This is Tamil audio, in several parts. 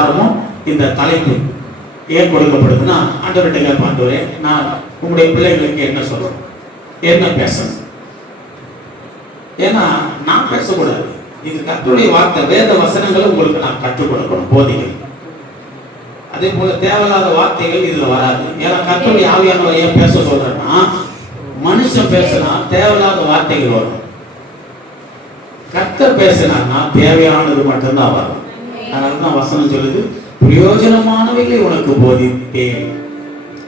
வாரமும் இந்த தலைப்பு ஏன் கொடுக்கப்படுதுன்னா, ஆண்டவர்கிட்ட கேட்பேன், ஆண்டவரே நான் உங்களுடைய பிள்ளைகளுக்கு என்ன சொல்றேன், என்ன பேசணும்? ஏன்னா நான் பேசக்கூடாது, இது கர்த்தருடைய வார்த்தை, வேத வசனங்களை உங்களுக்கு நான் கற்றுக் கொடுக்கணும், போதிக்கணும். அதே போல தேவையில்லாத வார்த்தைகள் இதுல வராது. ஏன்னா கர்த்தருடைய ஆவியானவர் ஏன் பேச சொல்றேன்னா, மனுஷன் பேசினா தேவையில்லாத வார்த்தைகள் வரும், கர்த்தர் பேசினா தேவையானது மட்டும்தான் வரும். அதனாலதான் வசனம் சொல்லுது, பிரயோஜனமானவைகளை உனக்கு போதித்தேன்,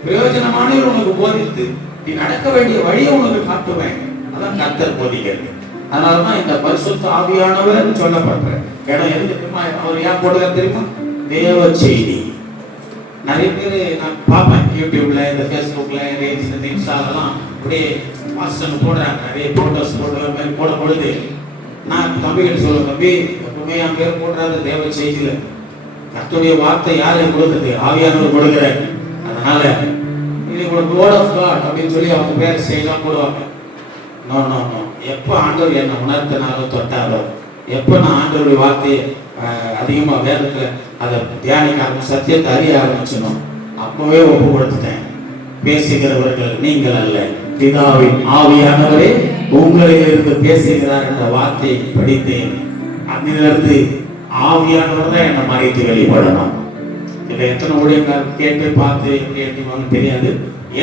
பிரயோஜனமானவைகள் உனக்கு போதித்து நீ நடக்க வேண்டிய வழியை உனக்கு காட்டுவேன். அதான் கர்த்தர் போதிக்கிறது. அதனாலதான் இந்த பரிசுத்த ஆவியானவர் சொல்லப்படுற இடம் எது தெரியுமா? அவர் ஏன் போடுறாரு தெரியுமா? தேவ செய்தி. நிறைய பேர் நான் பார்ப்பேன் யூடியூப்ல, இந்த ஃபேஸ்புக்ல, இந்த இன்ஸ்டாலெல்லாம் அப்படியே வாட்ஸ்அப் போடுறாங்க, நிறைய போட்டோஸ் போடும் பொழுது நான் தம்பிகிட்ட சொல்லுவேன், தம்பி எப்பவுமே என் பேர் போடுறாரு தேவ செய்தியில, கர்த்தருடைய வார்த்தை யாரையும் கொடுக்குறது, ஆவியானவர் கொடுக்குறாரு. அதனால இது ஒரு வேர்ட் ஆஃப் காட் அப்படின்னு சொல்லி அவங்க பேர் செய்யலாம் போடுவாங்க. நோ நோ நோ, எப்போ ஆண்டவர் என்னை உணர்த்தினாரோ தொட்டாரோ, எப்போ நான் ஆண்டவருடைய வார்த்தையை அதிகமாக வேதத்தில் அதை தியானிக்க ஆரம்பிச்சு, சத்தியத்தை அறிய ஆரம்பிச்சணும், அப்பவே ஒப்பு கொடுத்துட்டேன். பேசுகிறவர்கள் நீங்கள் அல்ல, பிதாவின் ஆவியானவரே உங்களிலிருந்து பேசுகிறார் என்ற வார்த்தையை படித்தேன். அதிலிருந்து ஆவியானவர் தான் என்னை மறைத்து வெளிப்படணும். இதை எத்தனை ஊழியர்கள் கேட்டு பார்த்து எப்படி எடுத்துவாங்கன்னு தெரியாது.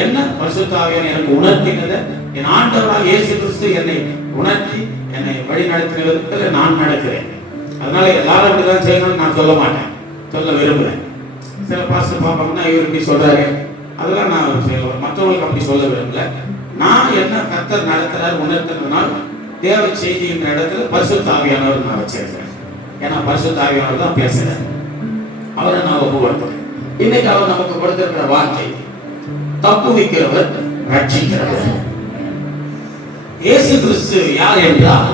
என்ன பரிசுத்த ஆவியானவர் எனக்கு உணர்த்தினதை என் ஆண்டவராக இயேசு கிறிஸ்து என்னை உணர்த்தி என்னை வழி நடத்தினதில் நான் நடக்கிறேன். அதனால எல்லாரும் அப்படிதான் செய்யணும்னு நான் சொல்ல மாட்டேன், சொல்ல விரும்புகிறேன். சில பாஸ்டர் பார்ப்பாங்கன்னா இவர் இப்படி சொல்றாரு, அதெல்லாம் நான் மற்றவங்களுக்கு அப்படி சொல்ல விரும்பல. நான் என்ன கர்த்தர் நடத்துறார் உணர்த்துறதுனால தேவ செய்தியின் இடத்துல பரிசுத்த ஆவியானவர் நான் வச்சிருக்கிறேன். ஏன்னா பரிசுத்த ஆவியானவர் தான் பேசுறேன், அவரை நான் ஒப்புக்கொடுக்கிறேன். இன்னைக்கு அவர் நமக்கு கொடுத்திருக்கிற வார்த்தை, தப்புவிக்கிறவர் ரட்சிக்கிறவர். இயேசு கிறிஸ்து யார் என்றால்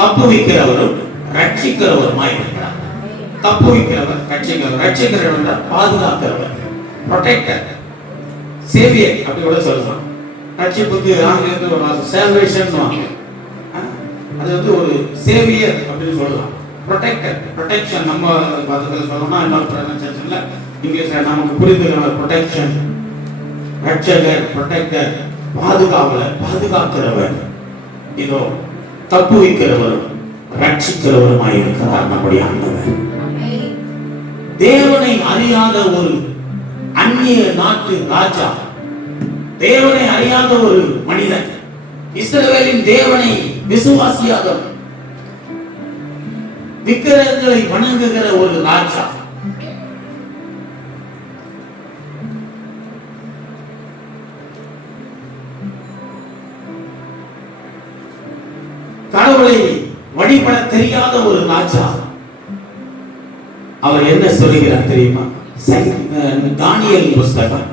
தப்புவிக்கிறவரும் ரட்சிக்கிறவருமாய் இருக்கிறார். தப்புவிக்கிறவர், ரட்சிக்கிறவர். ரட்சிக்கிறவர் என்றால் பாதுகாக்கிறவர், ப்ரொடெக்டர், சேவியர் அப்படி கூட சொல்லலாம். ரட்சிப்புக்கு ஆங்கிலத்தில் ஒரு சால்வேஷன் வாங்க, அது வந்து ஒரு சேவியர் அப்படின்னு சொல்லலாம். ப்ரொடெக்டர், ப்ரொடெக்ஷன் நம்ம பதத்தில் சொல்லணும்னா இன்னொரு ப்ரொனன்சியேஷன்ல இங்கிலீஷ்ல நமக்கு புரிந்துக்கிற ப்ரொடெக்ஷன், ரட்சகர், ப்ரொடெக்டர், பாதுகாவலர், பாதுகாக்கிறவர். இதோ தப்புவிக்கிறவரும் ரட்சிக்கிறவருமாய் இருக்கிறார் நம்முடைய ஆண்டவர். தேவனை அறியாத ஒரு அந்நிய நாட்டு ராஜா, தேவனை அறியாத ஒரு மனிதன், இஸ்ரவேலின் தேவனை விசுவாசியாக விக்கிரகங்களை வணங்குகிற ஒரு ராஜா, கடவுளை வழிபட தெரியாத ஒரு ராஜா, அவர் என்ன சொல்லுகிறார் தெரியுமா? தானியேல் புஸ்தகம்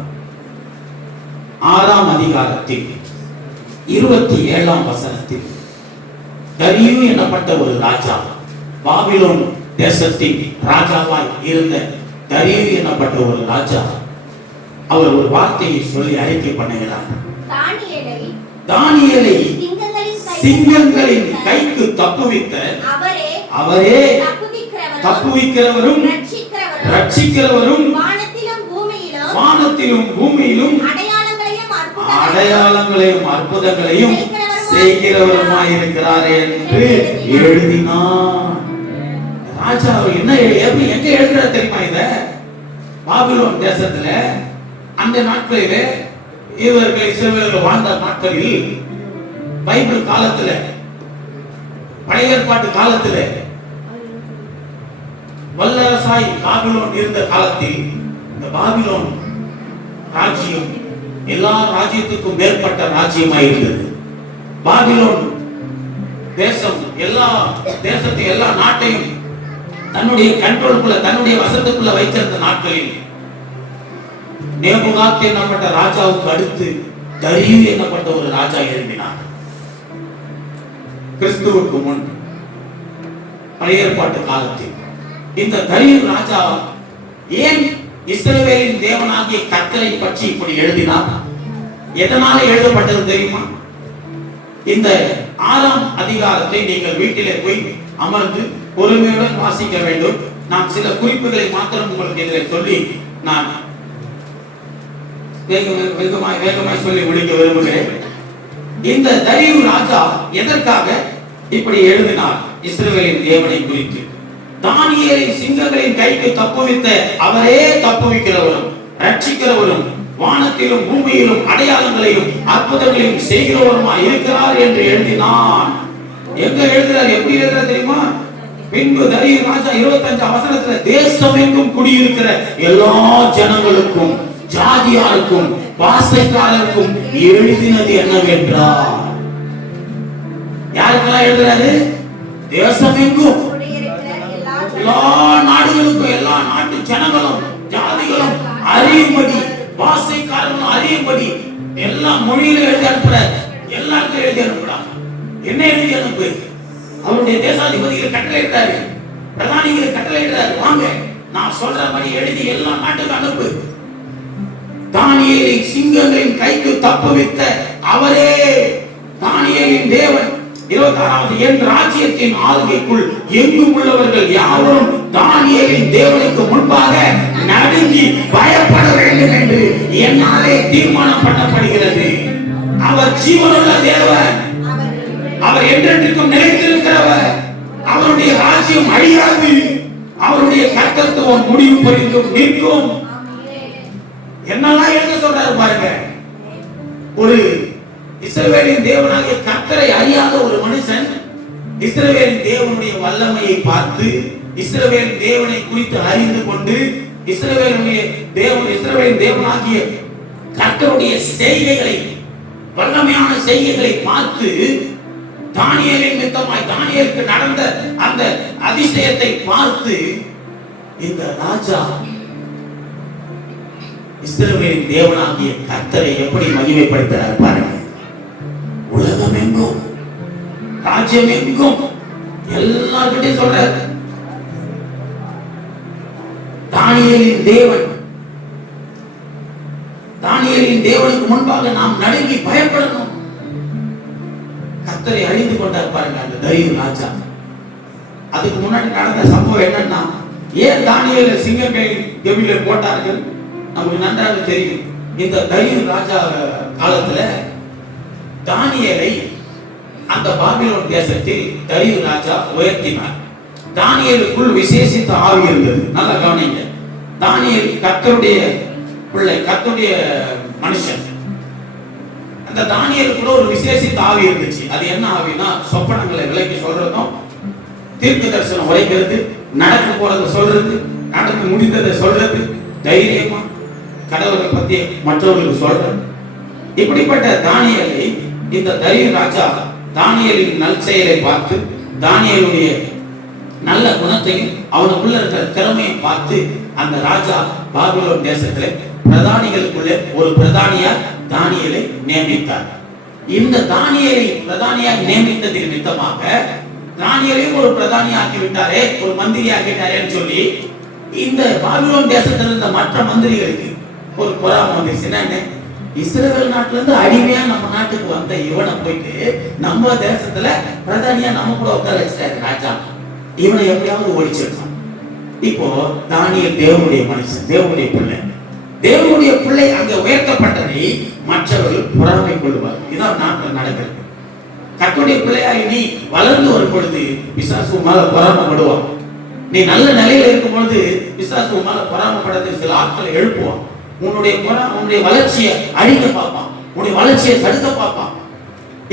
6ஆம் அதிகாரத்தில் 27ஆம் வசனத்தில், தரியு எனப்பட்ட ஒரு ராஜா, பாபிலோன் தேசத்தின் ராஜாவாய் இருந்த தரியு எனப்பட்ட ஒரு ராஜா, அவர் ஒரு வார்த்தையை சொல்லி அறிக்கை பண்ணுகிறார். தானியேலை சிங்கங்களின் கைக்கு தப்புவித்த அவரே தப்புவிக்கிறவரும் ரட்சிக்கிறவரும் வானத்திலும் பூமியிலும் அடையாளங்களையும் அற்புதங்களையும் செய்கிறவருமாய் இருக்கிறார் என்று எழுதினார். ராஜா என்ன எங்க எழுதுறார் தெரியுமா? இத பாபிலோன் தேசத்துல அந்த நாட்களிலே இவர்கள் இஸ்ரவேலர்கள் வாழ்ந்த நாட்களில், பைபிள் காலத்துல, பழைய ஏற்பாட்டு காலத்துல, வல்லரசாய் பாபிலோன் இருந்த காலத்தில், இந்த பாபிலோன் ராஜ்யம் எல்லா ராஜ்யத்துக்கும் மேற்பட்ட ராஜ்யமாய் இருந்தது. பாபிலோன் தேசம் எல்லா தேசத்தையும் எல்லா நாட்டையும் தன்னுடைய கண்ட்ரோலுக்குள்ள, தன்னுடைய வசத்துக்குள்ள வைத்திருந்த நாட்களில் நேபுகாத் என்னப்பட்ட ராஜாவுக்கு அடுத்து தரியு என்னப்பட்ட ஒரு ராஜா எழுப்பினார். கிறிஸ்துவுக்கு முன் பழைய ஏற்பாட்டு காலத்தில் இந்த தரியு ராஜா ஏன் இஸ்ரவேலின் தேவனாகிய கர்த்தரை பற்றி இப்படி எழுதினார்? எதனால எழுதப்பட்டது தெரியுமா? இந்த 6ஆம் அதிகாரத்தை நீங்கள் வீட்டிலே போய் அமர்ந்து பொறுமையுடன் வாசிக்க வேண்டும். நான் சில குறிப்புகளை மாத்திரம் உங்களுக்கு இதில் சொல்லி நான் வேகமாய் சொல்லி முடிக்க விரும்புகிறேன். இந்த தரியு ராஜா எதற்காக இப்படி எழுதினார்? இஸ்ரவேலின் தேவனை குறித்து. தானியேலை சிங்கங்களின் கைக்கு தப்புவித்த அவரே தப்புவிக்கிறவரும் ரட்சிக்கிறவரும் வானத்திலும் பூமியிலும் அடையாளங்களையும் அற்புதங்களையும் செய்கிறவருமாய் இருக்கிறார் என்று எழுதினான். எங்க எழுதுறார்? எப்படி எழுதுறார் தெரியுமா? பின்பு தரியு ராஜா 25 வசனத்துல தேசம் எங்கும் குடியிருக்கிற எல்லா ஜனங்களுக்கும் ஜாதியாருக்கும் பாசைக்காரருக்கும் எழுதினது என்னவென்றார். யாருக்கெல்லாம் எழுதுறாரு? தேசம் எங்கும் எல்லா நாடுகளுக்கும் எல்லா நாட்டு ஜனங்களும் ஜாதிகளும் அறியும்படி, பாசைக்காரர்களும் அறியும்படி எல்லா மொழியிலும் எழுதி அனுப்புறாரு. எல்லாருக்கும் எழுதி அனுப்புறாங்க. என்ன எழுதி அனுப்பு? அவருடைய தேசாதிபதிகள் கட்டளையிடுறாரு, பிரதானிகள் கட்டளையிடுறாரு, வாங்க நான் சொல்றபடி எழுதி எல்லா நாட்டுக்கும் அனுப்பு. தானியேலை சிங்கங்களின் கைக்கு தப்புவித்த அவரே தானியேலின் தேவன். 26வது என் ராஜ்யத்தின் ஆளுகைக்குள் எங்கும் உள்ளவர்கள் யாவரும் தானியேலின் தேவனுக்கு முன்பாக நடுங்கி பயப்பட வேண்டும் என்று என்னாலே தீர்மானம் பண்ணப்படுகிறது. அவர் ஜீவனுள்ள தேவன், அவர் என்றென்றைக்கும் நிலைத்திருக்கிறவர், அவருடைய ராஜ்யம் அழியாது, அவருடைய கர்த்தத்துவம் முடிவு பரியந்தம் நிற்கும். என்னெல்லாம் எழுத சொல்றாரு பாருங்க. ஒரு இஸ்ரவேலின் தேவனாகிய கர்த்தரை அறியாத ஒரு மனுஷன் இஸ்ரவேலின் தேவனுடைய வல்லமையை பார்த்து இஸ்ரவேலின் தேவனை குறித்து அறிந்து கொண்டு இஸ்ரவேலின் தேவனாகிய கர்த்தருடைய செய்கைகளை, வல்லமையான செய்கைகளை பார்த்து தானியேலின் மித்தமாய் தானியேலுக்கு நடந்த அந்த அதிசயத்தை பார்த்து இந்த ராஜா இஸ்ரவேலின் தேவனாகிய கர்த்தரை எப்படி மகிமைப்படுத்துறார் பாருங்க. உலகம் எங்கும் ராஜ்யம் எங்கும் எல்லார்கிட்டையும் சொல்றார், தானியேலின் தேவன், தானியேலின் தேவனுக்கு முன்பாக நாம் நடுங்கி பயப்படணும். கர்த்தரை அறிந்து கொண்டார் பாருங்க அந்த தரியு ராஜா. அதுக்கு முன்னாடி நடந்த சம்பவம் என்னன்னா, ஏன் தானியேலை சிங்கங்களின் கெபியில போட்டார்கள் நமக்கு நன்றாக தெரியும். இந்த தரியு ராஜா காலத்துல தானியேலை அந்த பாபிலோன் தேசத்தில் தரியு ராஜா உயர்த்தினார். தானியேலுக்குள் விசேஷித்த ஆவி இருந்தது. நல்லா கவனிங்க. தானியேல் கர்த்தருடைய பிள்ளை, கர்த்தருடைய மனுஷன். அந்த தானியேலுக்குள்ள ஒரு விசேஷித்த ஆவி இருந்துச்சு. அது என்ன ஆவினா, சொப்பனங்களை விலைக்கு சொல்றதும், தீர்க்க தரிசனம் உரைக்கிறது, நடக்க போறதை சொல்றது, நடந்து முடிந்ததை சொல்றது, தைரியமா கடவுளை பத்தி மற்றவர்களுக்கு சொல்றது. இப்படிப்பட்ட தானியேலை இந்த தரியு ராஜா தானியேலின் நற்செயலை பார்த்து, தானியேலுடைய நல்ல குணத்தையும் அவனுக்குள்ள இருக்கிற திறமையை பார்த்து அந்த ராஜா பாபிலோன் தேசத்துல பிரதானிகளுக்குள்ள ஒரு பிரதானியா தானியேலை நியமித்தார். இந்த தானியேலை பிரதானியா நியமித்ததின் நிமித்தமாக தானியேலையும் ஒரு பிரதானி ஆக்கி விட்டாரே, ஒரு மந்திரி ஆக்கிட்டாரேன்னு சொல்லி இந்த பாபிலோன் தேசத்துல இருந்த மற்ற மந்திரிகளுக்கு ஒரு பொறாமை வந்துச்சுன்னா, இஸ்ரவேல் நாட்டுல இருந்து அடிமையா நம்ம நாட்டுக்கு வந்த இவனை போயிட்டு நம்ம தேசத்துல பிரதானியா நம்ம கூட உட்கார வச்சிட்டாரு ராஜா, இவனை எப்படியாவது ஓடிச்சிருக்கான். இப்போ தானியேல் தேவனுடைய மனுஷன், தேவனுடைய பிள்ளை, தேவனுடைய பிள்ளை அங்க உயர்த்தப்பட்டதை மற்றவர்கள் பொறாமை கொள்வார். இதான் நாட்டில் நடக்கிறது. கர்த்தருடைய பிள்ளையாகி நீ வளர்ந்து வரும் பொழுது பிசாசு மேல பொறாமைப்படுவான். நீ நல்ல நிலையில இருக்கும் பொழுது பிசாசு மேல பொறாமைப்படுறதுக்கு சில ஆட்களை எழுப்புவான். உன்னுடைய வளர்ச்சியை அழிக்க பார்ப்பான், உன்னுடைய வளர்ச்சியை தடுக்க பார்ப்பான்.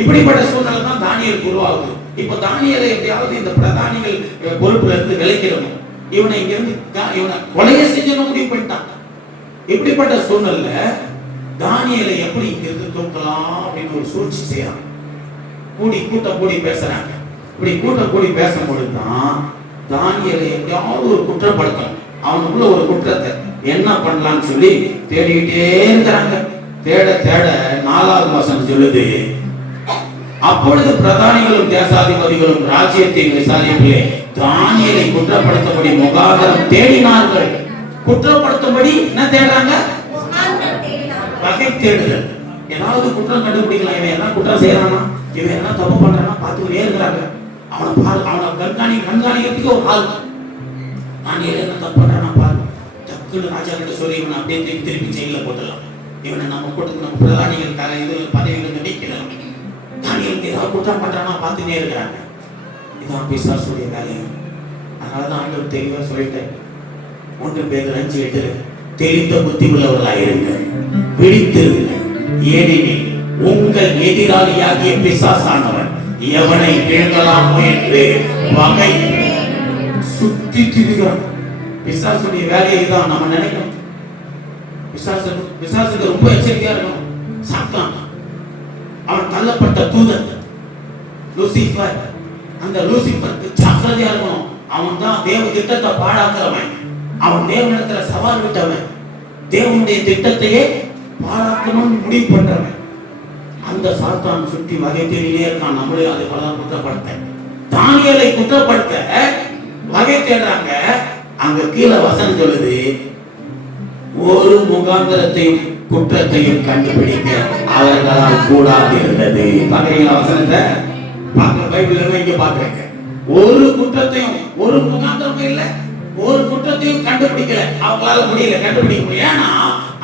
இப்படிப்பட்ட சூழ்நிலை தான் தானியேலுக்கு உருவாகுது. இப்ப தானியேலை எப்படியாவது இந்த பிரதானிகள் பொறுப்புல இருந்து விலக்கிடணும், இவனை இங்க இருந்து இவனை கொலையை செஞ்சணும் முடிவு பண்ணிட்டான். இப்படிப்பட்ட சூழ்நிலை தானியேலை எப்படி இங்க இருந்து தூக்கலாம் அப்படின்னு ஒரு சூழ்ச்சி செய்யறான். கூட்டம் கூடி பேசுறாங்க. இப்படி கூட்டம் கூடி பேசும்பொழுதுதான் தானியேலை எப்படியாவது ஒரு குற்றப்படுத்தணும், அவனுக்குள்ள ஒரு குற்றத்தை என்ன பண்ணலாம்னு சொல்லி தேடிக்கிட்டே இருக்கிறாங்க. தேட 4வது வசனம் சொல்லுது, அப்பொழுது பிரதானிகளும் தேசாதிபதிகளும் ராஜ்யத்தின் விசாரிப்பிலே தானியேலை குற்றப்படுத்தபடி முகாந்தரம் தேடினார்கள். குற்றப்படுத்தும்படி என்ன தேடுறாங்க? வகை தேடுதல். ஏதாவது குற்றம் கண்டுபிடிக்கலாம். இவன் என்ன குற்றம் செய்யறானா, இவன் என்ன தப்பு பண்றானா பார்த்துக்கிட்டே இருக்கிறாங்க. அவனை கண்காணிக்கிறதுக்கு ஒரு ஆள். தானியேல் என்ன தப்பு பண்றானா பாரு, டக்குன்னு ராஜா கிட்ட சொல்லி இவனை அப்படியே திருப்பி ஜெயில போட்டுடலாம், இவனை நம்ம கூட்டத்துக்கு நம்ம பிரதானிகள் இது பதவியிலிருந்து நீக்கலாம். தானியேலுக்கு ஏதாவது குற்றம் பண்றானா பார்த்துட்டே இருக்கிறாங்க. இதான் பிசாசுடைய வேலையும். அதனாலதான் ஆண்டவர் தெளிவா சொல்லிட்டேன், 1 பேதுரு 5:8 தெளிந்த புத்தி உள்ளவர்களாயிருங்கள், விழித்திருங்கள், ஏனெனில் உங்கள் எதிராளியாகிய பிசாசானவன் எவனை விழுங்கலாமோ என்று வகை சுத்தி திரிகிறான். பிசாசுடைய வேலையை தான் நம்ம நினைக்கணும். பிசாசுக்கு ரொம்ப எச்சரிக்கையா இருக்கணும். சாத்தான் அவன் தள்ளப்பட்ட தூதன் லூசிபர், அந்த லூசிபருக்கு ஜாக்கிரதையா இருக்கணும். அவன் தான் தேவ திட்டத்தை பாழாக்குறவன், அவன் தேவனிடத்துல சவால் விட்டவன், தேவனுடைய திட்டத்தையே பாழாக்கணும்னு முடிவு பண்றவன். அந்த சாத்தான் சுற்றி வகை தேடினே இருக்கான். நம்மளே அதை பல குற்றப்படுத்த, தானியேலை குற்றப்படுத்த வகை தேடுறாங்க. அங்க கீழே வசனம் சொல்லுது, ஒரு முகாந்திரத்தையும் குற்றத்தையும் கண்டுபிடிக்க அவர்களால் கூடாது இருந்தது. பாக்குறீங்களா வசனத்தை? பார்க்க பைபிள் இங்க பாக்குறீங்க. ஒரு குற்றத்தையும், ஒரு முகாந்திரமும் இல்ல, ஒரு குற்றத்தையும் கண்டுபிடிக்கல, அவங்களால முடியல, கண்டுபிடிக்க முடியும். ஏன்னா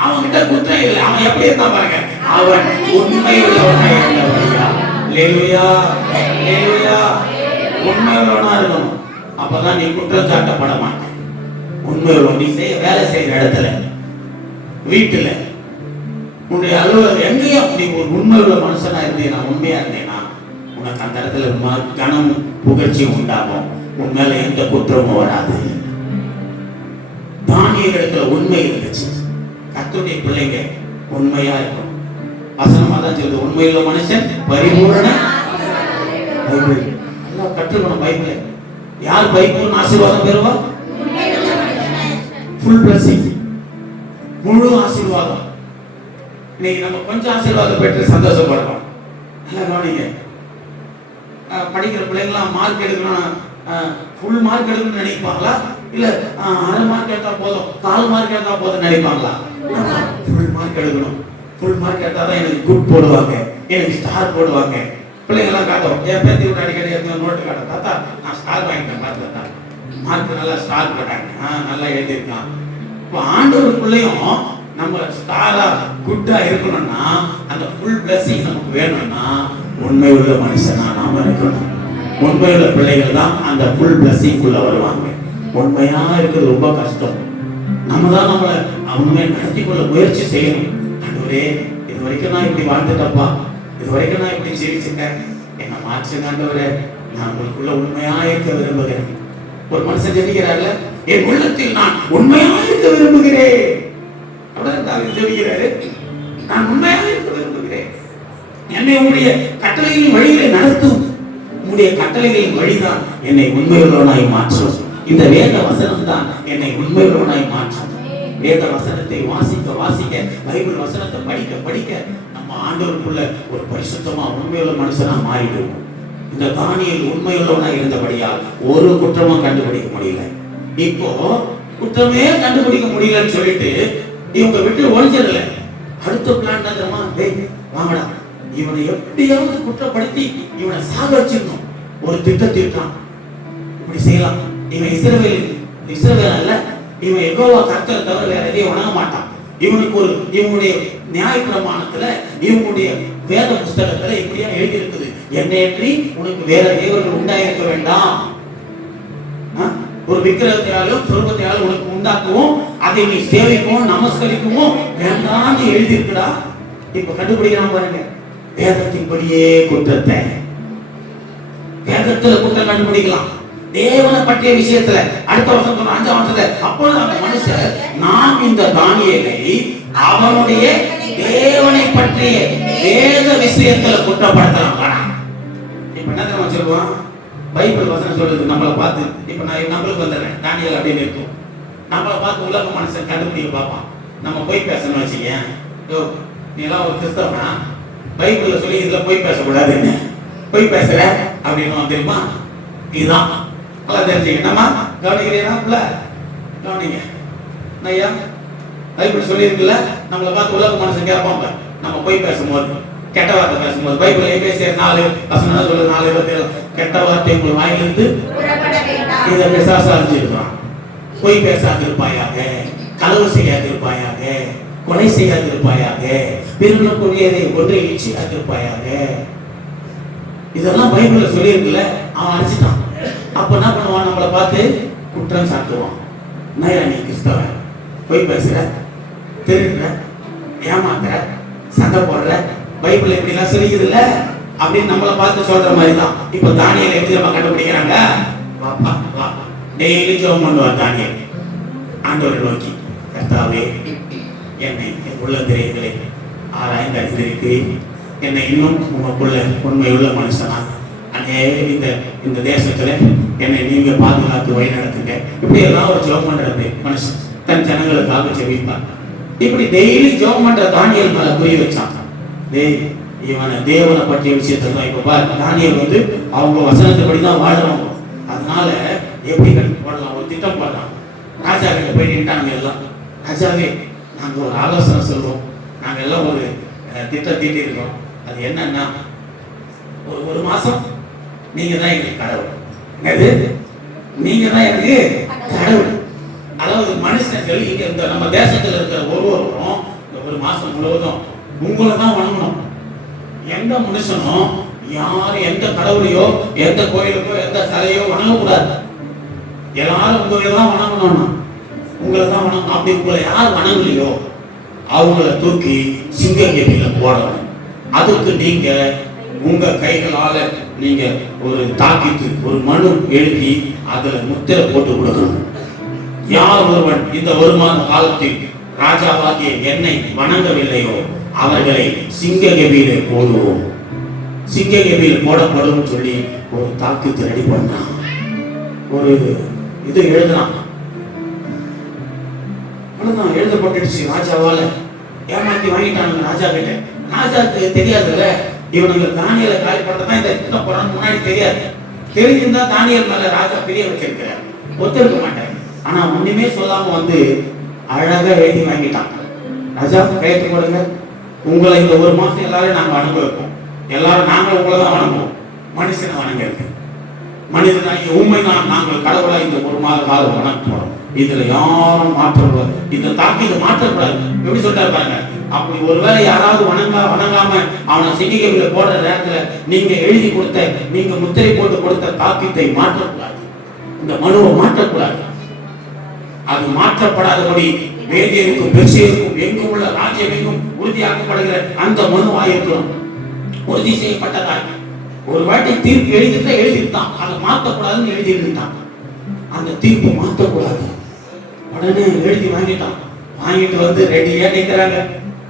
அவன்கிட்ட குற்றம் இல்லை. அவன் எப்படி இருந்தான் பாருங்க, அவன் உண்மையுள்ளவனா இருந்தவரையா. அல்லேலூயா, அல்லேலூயா. உண்மையுள்ளவனா இருக்கணும், அப்பதான் நீ குற்றம் சாட்டப்பட மாட்டேன். உண்மையுள்ளவன், நீ வேலை செய்யற இடத்துல, வீட்டுல, உன்னுடைய அலுவலகம், எங்கேயும் நீ ஒரு உண்மையுள்ள மனுஷனா இருந்தேனா, உண்மையா இருந்தேனா, உனக்கு அந்த இடத்துல கனமும் புகழ்ச்சியும் உண்டாகும், உன் மேல எந்த குற்றமும் வராது. தானியேல் இடத்துல உண்மை இருந்துச்சு. கர்த்தருடைய பிள்ளைங்க உண்மையா இருக்கும். வசனமா தான் சொல்லுது, உண்மையுள்ள மனுஷன் பரிபூரண. பைபிள் நல்லா கற்றுக்கணும். பைபிள் யார் பரிபூரண ஆசீர்வாதம் பெறுவா? ஃபுல் பிளஸிங், முழு ஆசீர்வாதம். இன்னைக்கு நம்ம கொஞ்சம் ஆசீர்வாதம் பெற்று சந்தோஷப்படுறோம். நல்லா கவனிங்க. படிக்கிற பிள்ளைங்களாம் மார்க் எடுக்கணும், ஃபுல் மார்க் எடுக்கணும்னு நினைப்பாங்களா, இல்ல அரை மார்க் எடுத்தா போதும், 1/4 மார்க் எடுத்தா போதும் நினைப்பாங்களா? ஃபுல் மார்க் எடுக்கணும். ஃபுல் மார்க் எடுத்தாதான் எனக்கு குட் போடுவாங்க, எனக்கு ஸ்டார் போடுவாங்க. பிள்ளைங்களாம் காட்டும், என் பேத்தி விட்டு அடிக்கடி நோட்டு காட்டும், தாத்தா நான் ஸ்டார் வாங்கிட்டேன், பார்த்தா மார்க் நல்லா ஸ்டார் போட்டாங்க, நல்லா எழுதியிருக்கான். இப்போ ஆண்டவருக்குள்ளேயும் நம்ம ஸ்டாரா குட்டா இருக்கணும்னா, அந்த ஃபுல் பிளஸிங் நமக்கு வேணும்னா உண்மை உள்ள மனுஷனா நாம இருக்கணும். உண்மையுள்ள பிள்ளைகள் தான் அந்த ஃபுல் பிளஸிங்குள்ள வருவாங்க. உண்மையா இருக்கிறது ரொம்ப கஷ்டம். நம்ம தான் நம்மளை உண்மையை நடத்தி கொள்ள முயற்சி செய்யணும். ஆண்டவரே, இது வரைக்கும் நான் இப்படி வாழ்ந்துட்டப்பா, இது வரைக்கும் நான் இப்படி ஜீவிச்சுட்டேன், என்ன மாற்றுங்க ஆண்டவரே, நான் உங்களுக்குள்ள உண்மையா இருக்க விரும்புகிறேன். ஒரு மனுஷன் ஜெபிக்கிறார்ல, என் உள்ளத்தில் நான் உண்மையா இருக்க விரும்புகிறேன். அப்படிதான் ஜெபிக்கிறாரு, நான் உண்மையா இருக்க விரும்புகிறேன், என்னை உங்களுடைய கட்டளைகளின் வழியிலே நடத்தும், உங்களுடைய கட்டளைகளின் வழிதான் என்னை உண்மையுள்ளவனாய் மாற்றும். இந்த வேத வசனம் தான் என்னை உண்மையுள்ளவனாய் மாற்றும். வேத வசனத்தை வாசிக்க வாசிக்க, பைபிள் வசனத்தை படிக்க படிக்க நம்ம ஆண்டவருக்குள்ள ஒரு பரிசுத்தமா உண்மையுள்ள மனுஷனா மாறிடுவோம். இந்த தானியேல் உண்மையுள்ளவனாய் இருந்தபடியால் ஒரு குற்றமும் கண்டுபிடிக்க முடியல. இப்போ குற்றமே கண்டுபிடிக்க முடியலன்னு சொல்லிட்டு இவங்க விட்டு ஒழிஞ்சிடல. அடுத்த பிளான் தெரியுமா? வாங்கடா, இவனை எப்படியாவது குற்றப்படுத்தி இவனை சாகடிச்சிடணும். ஒரு திட்டம் இப்படி செய்யலாம். இவன் இஸ்ரவேல் அல்ல, இவன் யெகோவா கர்த்தரை தவிர வேற எதையும் வணங்க மாட்டான். இவனுடைய நியாய பிரமாணத்துல, இவனுடைய வேத புஸ்தகத்துல இப்படியா எழுதி இருக்குது, என்னையன்றி உனக்கு வேற தேவர்கள் உண்டாயிருக்க வேண்டாம். ஒரு விக்கிரகத்தையாலும் சொர்க்கத்தையாலும் உனக்கு உண்டாக்குவோம், அதை நீ சேவிக்கவும் நமஸ்கரிக்கவும் வேண்டாம்னு எழுதி இருக்குடா. இப்ப கண்டுபிடிக்கலாம் பாருங்க, வேதத்தின்படியே குற்றத்தை, வேதத்துல குற்றம் கண்டுபிடிக்கலாம். தேவனை பற்றிய விஷயத்துல அடுத்த வருஷம் 5ஆம் வருஷத்துல அப்பொழுது அந்த மனுஷர் நாம் இந்த தானியேலை அவனுடைய தேவனை பற்றிய வேத விஷயத்துல குற்றப்படுத்தலாம். இப்ப என்ன தெரியுமா சொல்லுவான்? பைபிள் வசனம் சொல்லுது நம்மளை பார்த்து. இப்ப நான் நம்மளுக்கு வந்துடுறேன், தானியேல் அப்படின்னு இருக்கும். நம்மளை பார்த்து உலக மனுஷன் கண்டுபிடிக்க பார்ப்பான். நம்ம போய் பேசணும்னு வச்சுக்கேன், நீ எல்லாம் ஒரு கிறிஸ்தவனா, பைபிள்ல சொல்லி இதுல போய் பேசக்கூடாதுன்னு போய் பேசுற அப்படின்னு தெரியுமா? இதுதான் நல்லா தெரிஞ்சுக்க. நம்ம கவனிக்கிறீங்களா? கவனிங்க. ஐயா, பைபிள் சொல்லி இருக்குல்ல, நம்மளை பார்த்து உலக மனுஷன் கேட்பாங்க. நம்ம போய் பேசும்போது, கெட்ட வார்த்தை பேசும்போது, பைபிள் எபேசியர் 4 சொல்லு, 4:27 கெட்ட வார்த்தை உங்கள் வாயிலிருந்து இதை பிசாசு அழிஞ்சிருக்கான். பொய் பேசாதிருப்பாயாக, களவு செய்யாதிருப்பாயாக, கொலை செய்யாதிருப்பாயாக, பிறனுக்குரியதை ஒன்றை இச்சியாதிருப்பாயாக. இதெல்லாம் பைபிள்ல சொல்லியிருக்குல்ல. அவன் அடிச்சுட்டான். அப்ப என்ன பண்ணுவான்? நம்மளை பார்த்து குற்றம் சாட்டுவான். நீ கிறிஸ்தவன், பொய் பேசுற, திருடுற, ஏமாத்துற, சண்டை போடுற, பைபிள் எப்படி எல்லாம் சொல்லிக்குது இல்ல அப்படின்னு நம்மளை பார்த்து சொல்ற மாதிரி தான். இப்ப தானியேல் எப்படி நம்ம கண்டுபிடிக்கிறாங்க? வாப்பா வா, டெய்லி ஜெபம் பண்ணுவார் தானியேல். ஆண்டவரை நோக்கி, கர்த்தாவே என்னை என் உள்ளந்திரைகளை ஆராய்ந்து அறிந்திருக்கிறேன், என்னை இன்னும் உங்களுக்குள்ள உண்மையுள்ள மனுஷனா இந்த தேசத்துல என்னை நீங்க பாதுகாத்து வழி நடத்துங்க. இப்படி எல்லாம் ஒரு ஜெபம் பண்றது மனுஷன் தன் ஜனங்களுக்காக ஜெபிப்பார். இப்படி டெய்லி ஜெபம் பண்ற தானியேல் மேல குறி வச்சான். இவனை தேவனை பற்றிய விஷயத்தை தான். இப்ப பாரு, தானியேல் வந்து அவங்க வசனத்தைப்படிதான் வாழ்றவங்க. அதனால எப்படி போடலாம், ஒரு திட்டம் போடலாம். ராஜா கிட்ட போயிட்டாங்க எல்லாம். ராஜாவே, நாங்க ஒரு ஆலோசனை சொல்றோம், நாங்க எல்லாம் ஒரு திட்டம் தீட்டி இருக்கோம். அது என்னன்னா, ஒரு மாசம் நீங்க தான் எங்களுக்கு கடவுள். என்னது? நீங்க தான் எனக்கு கடவுள். அதாவது மனுஷர்கள் இங்க இந்த நம்ம தேசத்துல இருக்கிற ஒருவரும் இந்த ஒரு மாசம் முழுவதும் உங்களை தான் வணங்கணும். எந்த மனுஷனும் யாரும் எந்த கடவுளையோ எந்த கோயிலுக்கோ எந்த சிலையோ வணங்கக்கூடாது. எல்லாரும் உங்களை தான் வணங்கணும்னா, உங்களை தான் வணங்கணும். அப்படி உங்களை யார் வணங்கலையோ அவங்கள தூக்கி சிங்கக்கேபியில போடணும். அதுக்கு நீங்க உங்க கைகளால நீங்க ஒரு தாக்கித்து ஒரு மனு எழுதி அதுல முத்திரை போட்டு கொடுக்கணும். யார் ஒருவன் இந்த ஒரு மாத காலத்தில் ராஜாவாகிய என்னை வணங்கவில்லையோ அவர்களை சிங்கக்கேபியிலே போடுவோம், சிங்கக்கேபியில் போடப்படும் சொல்லி ஒரு தாக்கித்து ரெடி பண்ணான். ஒரு இது எழுதுனான். எழுதப்பட்டுடுச்சு. ராஜாவால ஏமாத்தி வாங்கிட்டாங்க ராஜா கிட்ட. ராஜாக்கு தெரியாதுல்ல இவனுங்க தானியேலை காலி பண்றதான் இந்த திட்டம் போறான்னு முன்னாடி தெரியாது. தெரிஞ்சிருந்தா தானியேல் மேல ராஜா பெரிய வச்சிருக்கிறார், ஒத்துருக்க மாட்டார். ஆனா ஒண்ணுமே சொல்லாம வந்து அழகா எழுதி வாங்கிட்டான். ராஜா கையெழுத்து போடுங்க, உங்களை இந்த ஒரு மாசம் எல்லாரும் நாங்க வணங்க வைப்போம், எல்லாரும் நாங்கள் உங்களை தான் வணங்குவோம். மனுஷனை வணங்க இருக்கு, மனிதனாகிய உண்மைதான் நாங்கள் கடவுளா இந்த ஒரு மாத காலம் வணங்க போறோம். இதுல யாரும் மாற்றக்கூடாது, இந்த தாக்கீது மாற்றக்கூடாது. எப்படி சொல்றாரு பாருங்க. அப்படி ஒருவேளை யாராவது வணங்காம அவனை சிங்கக்கேபியில போடுற நேரத்துல நீங்க எழுதி கொடுத்த, நீங்க முத்திரை போட்டு கொடுத்த தாக்கீத்தை மாற்றக்கூடாது, இந்த மனுவை மாற்றக்கூடாது. அது மாற்றப்படாதபடி வேதியருக்கும் பெர்சியருக்கும் எங்கும் உள்ள ராஜ்யம் எங்கும் உறுதியாக்கப்படுகிற அந்த மனுவாயிருக்கணும், உறுதி செய்யப்பட்டதாக. ஒரு வாட்டி தீர்ப்பு எழுதிட்டான், அதை மாற்றக்கூடாதுன்னு எழுதிட்டான். அந்த தீர்ப்பு மாற்றக்கூடாது. உடனே எழுதி வாங்கிட்டான். வாங்கிட்டு வந்து ரெடியா நிற்கிறாங்க.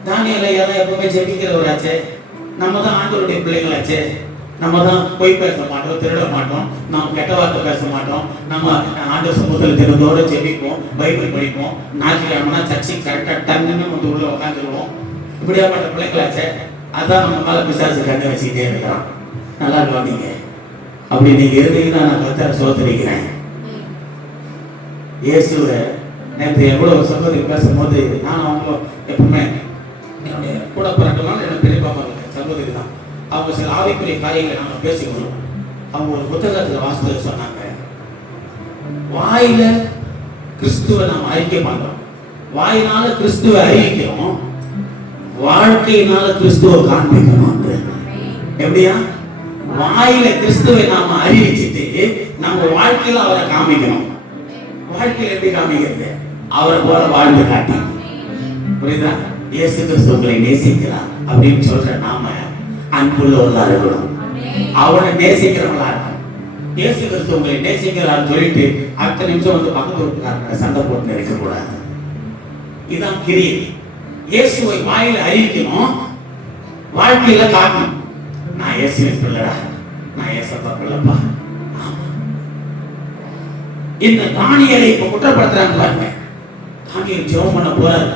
தானியேலை எல்லாம் எப்பவுமே ஜெபிக்கிறவராச்சே, நம்ம தான் ஆண்டவருடைய பிள்ளைங்களாச்சே, நம்ம தான் பொய் பேச மாட்டோம், திருட மாட்டோம், நம்ம கெட்ட வார்த்தை பேச மாட்டோம், நம்ம ஆண்டவர் சமூகத்தில் தினத்தோட ஜெபிப்போம், பைபிள் படிப்போம், ஞாயிற்றுக்கிழமைனா சர்ச்சைக்கு கரெக்டாக டங்குன்னு வந்து உள்ள உட்காந்துருவோம். இப்படியாப்பட்ட பிள்ளைங்களாச்சே. அதான் நம்ம மேல பிசாசு கண்ணை வச்சுக்கிட்டே இருக்கிறான். நல்லா இருக்கலாம் நீங்க. அப்படி நீங்க இருந்தீங்கன்னா நான் கர்த்தரை சோதரிக்கிறேன். இயேசுவை நேற்று எவ்வளவு சகோதரி பேசும்போது நான் அவங்க எப்பவுமே என்னுடைய கூட பிறந்தனால எனக்கு பெரிய பாப்பா இருக்க சகோதரி தான். அவங்க சில ஆவிக்குரிய காரியங்களை நாங்கள் பேசிக்கணும். அவங்க ஒரு புத்தகத்தில் வாசித்து சொன்னாங்க, வாயில கிறிஸ்துவை நாம் அறிக்க மாட்டோம், வாயினால கிறிஸ்துவை அறிவிக்கிறோம், வாழ்க்கையினால கிறிஸ்துவை காண்பிக்கணும். எப்படியா? வாயில கிறிஸ்துவை நாம அறிவிச்சுட்டு நம்ம வாழ்க்கையில அவரை காமிக்கணும். வாழ்க்கையில எப்படி காமிக்கிறது? அவரை போல வாழ்ந்து காட்டி. புரியுதா? இயேசு கிறிஸ்து உங்களை நேசிக்கிறார் அப்படின்னு சொல்ற நாம அன்புள்ளவர்களா இருக்கணும், அவனை நேசிக்கிறவங்களா இருக்கணும். இயேசு கிறிஸ்து உங்களை நேசிக்கிறார் சொல்லிட்டு அடுத்த நிமிஷம் வந்து பக்கத்து வீட்டுக்காரங்க சண்டை போட்டு இருக்க கூடாது. இதுதான் கிரியை. இயேசுவை வாயில அறிவிக்கணும், வாழ்க்கையில காட்டணும். நான் இயேசுவின் பிள்ளைடா, நான் ஏசப்பா பிள்ளைப்பா. இந்த தானியேலை இப்ப குற்றப்படுத்துறாங்க பாருங்க. தானியேல் ஜெபம் பண்ண போறாரு.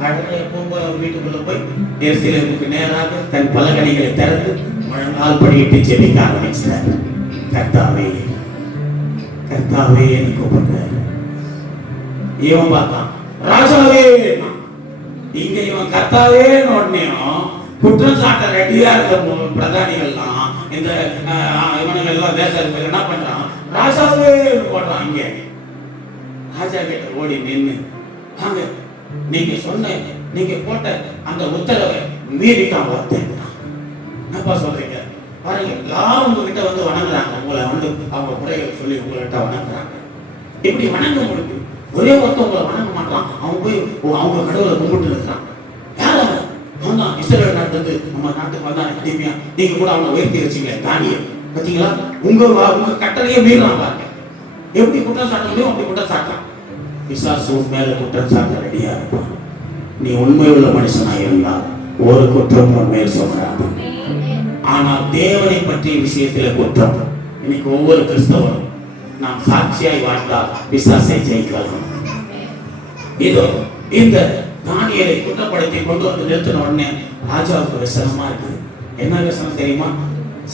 அழகா போகும்போது அவர் வீட்டுக்குள்ள போய் எருசலேமுக்கு நேராக தன் பலகணிகளை திறந்து முழங்கால் படியிட்டு ஜெபிக்க ஆரம்பிச்சார். கர்த்தாவே கர்த்தாவே என்று கூப்பிடுறாரு. இவன் பார்த்தான், ராஜாவே. இங்க இவன் கர்த்தாவே உடனேயும் குற்றம் சாட்ட ரெடியா இருக்க பிரதானிகள்லாம் இந்த இவனுங்க எல்லாம் தேசத்துக்கு என்ன பண்றான்? ராஜாவே போடுறான். இங்க ராஜா கிட்ட ஓடி நின்று, வாங்க, நீங்க சொன்ன, நீங்க போட்ட அந்த உத்தரவை மீறிட்டான் ஒருத்தன். என்னப்பா சொல்றீங்க? பாருங்க, எல்லாரும் உங்ககிட்ட வந்து வணங்குறாங்க, உங்களை வந்து அவங்க முறைகளை சொல்லி உங்கள்கிட்ட வணங்குறாங்க. இப்படி வணங்க முடியுது, ஒரே ஒருத்தர் உங்களை வணங்க மாட்டான், அவன் போய் அவங்க கடவுளை கும்பிட்டு இருக்கிறான். யார் அவன்? அவன் தான் இஸ்ரேல் நாட்டுக்கு, நம்ம நாட்டுக்கு வந்தான் அடிமையா. நீங்க கூட அவனை உயர்த்தி வச்சீங்க, தானியேல். பார்த்தீங்களா? உங்க கட்டளையே மீறான் பாருங்க. எப்படி குற்றம் சாட்ட முடியும் அப்படி குற்றம் சாட்டான். பிசாசு உன் மேல குற்றம் சாட்ட ரெடியா இருப்பான். நீ உண்மை உள்ள மனுஷனா இருந்தால் ஒரு குற்றம் உன் மேல் சொல்றாங்க. ஆனால் தேவனை பற்றிய விஷயத்துல குற்றம். இன்னைக்கு ஒவ்வொரு கிறிஸ்தவரும் நாம் சாட்சியாய் வாழ்ந்தால் பிசாசை ஜெயிக்கலாம். இதோ இந்த தானியேலை குற்றப்படுத்தி கொண்டு வந்து நிறுத்தின உடனே ராஜாவுக்கு விசனமா இருக்குது. என்ன விசனம் தெரியுமா?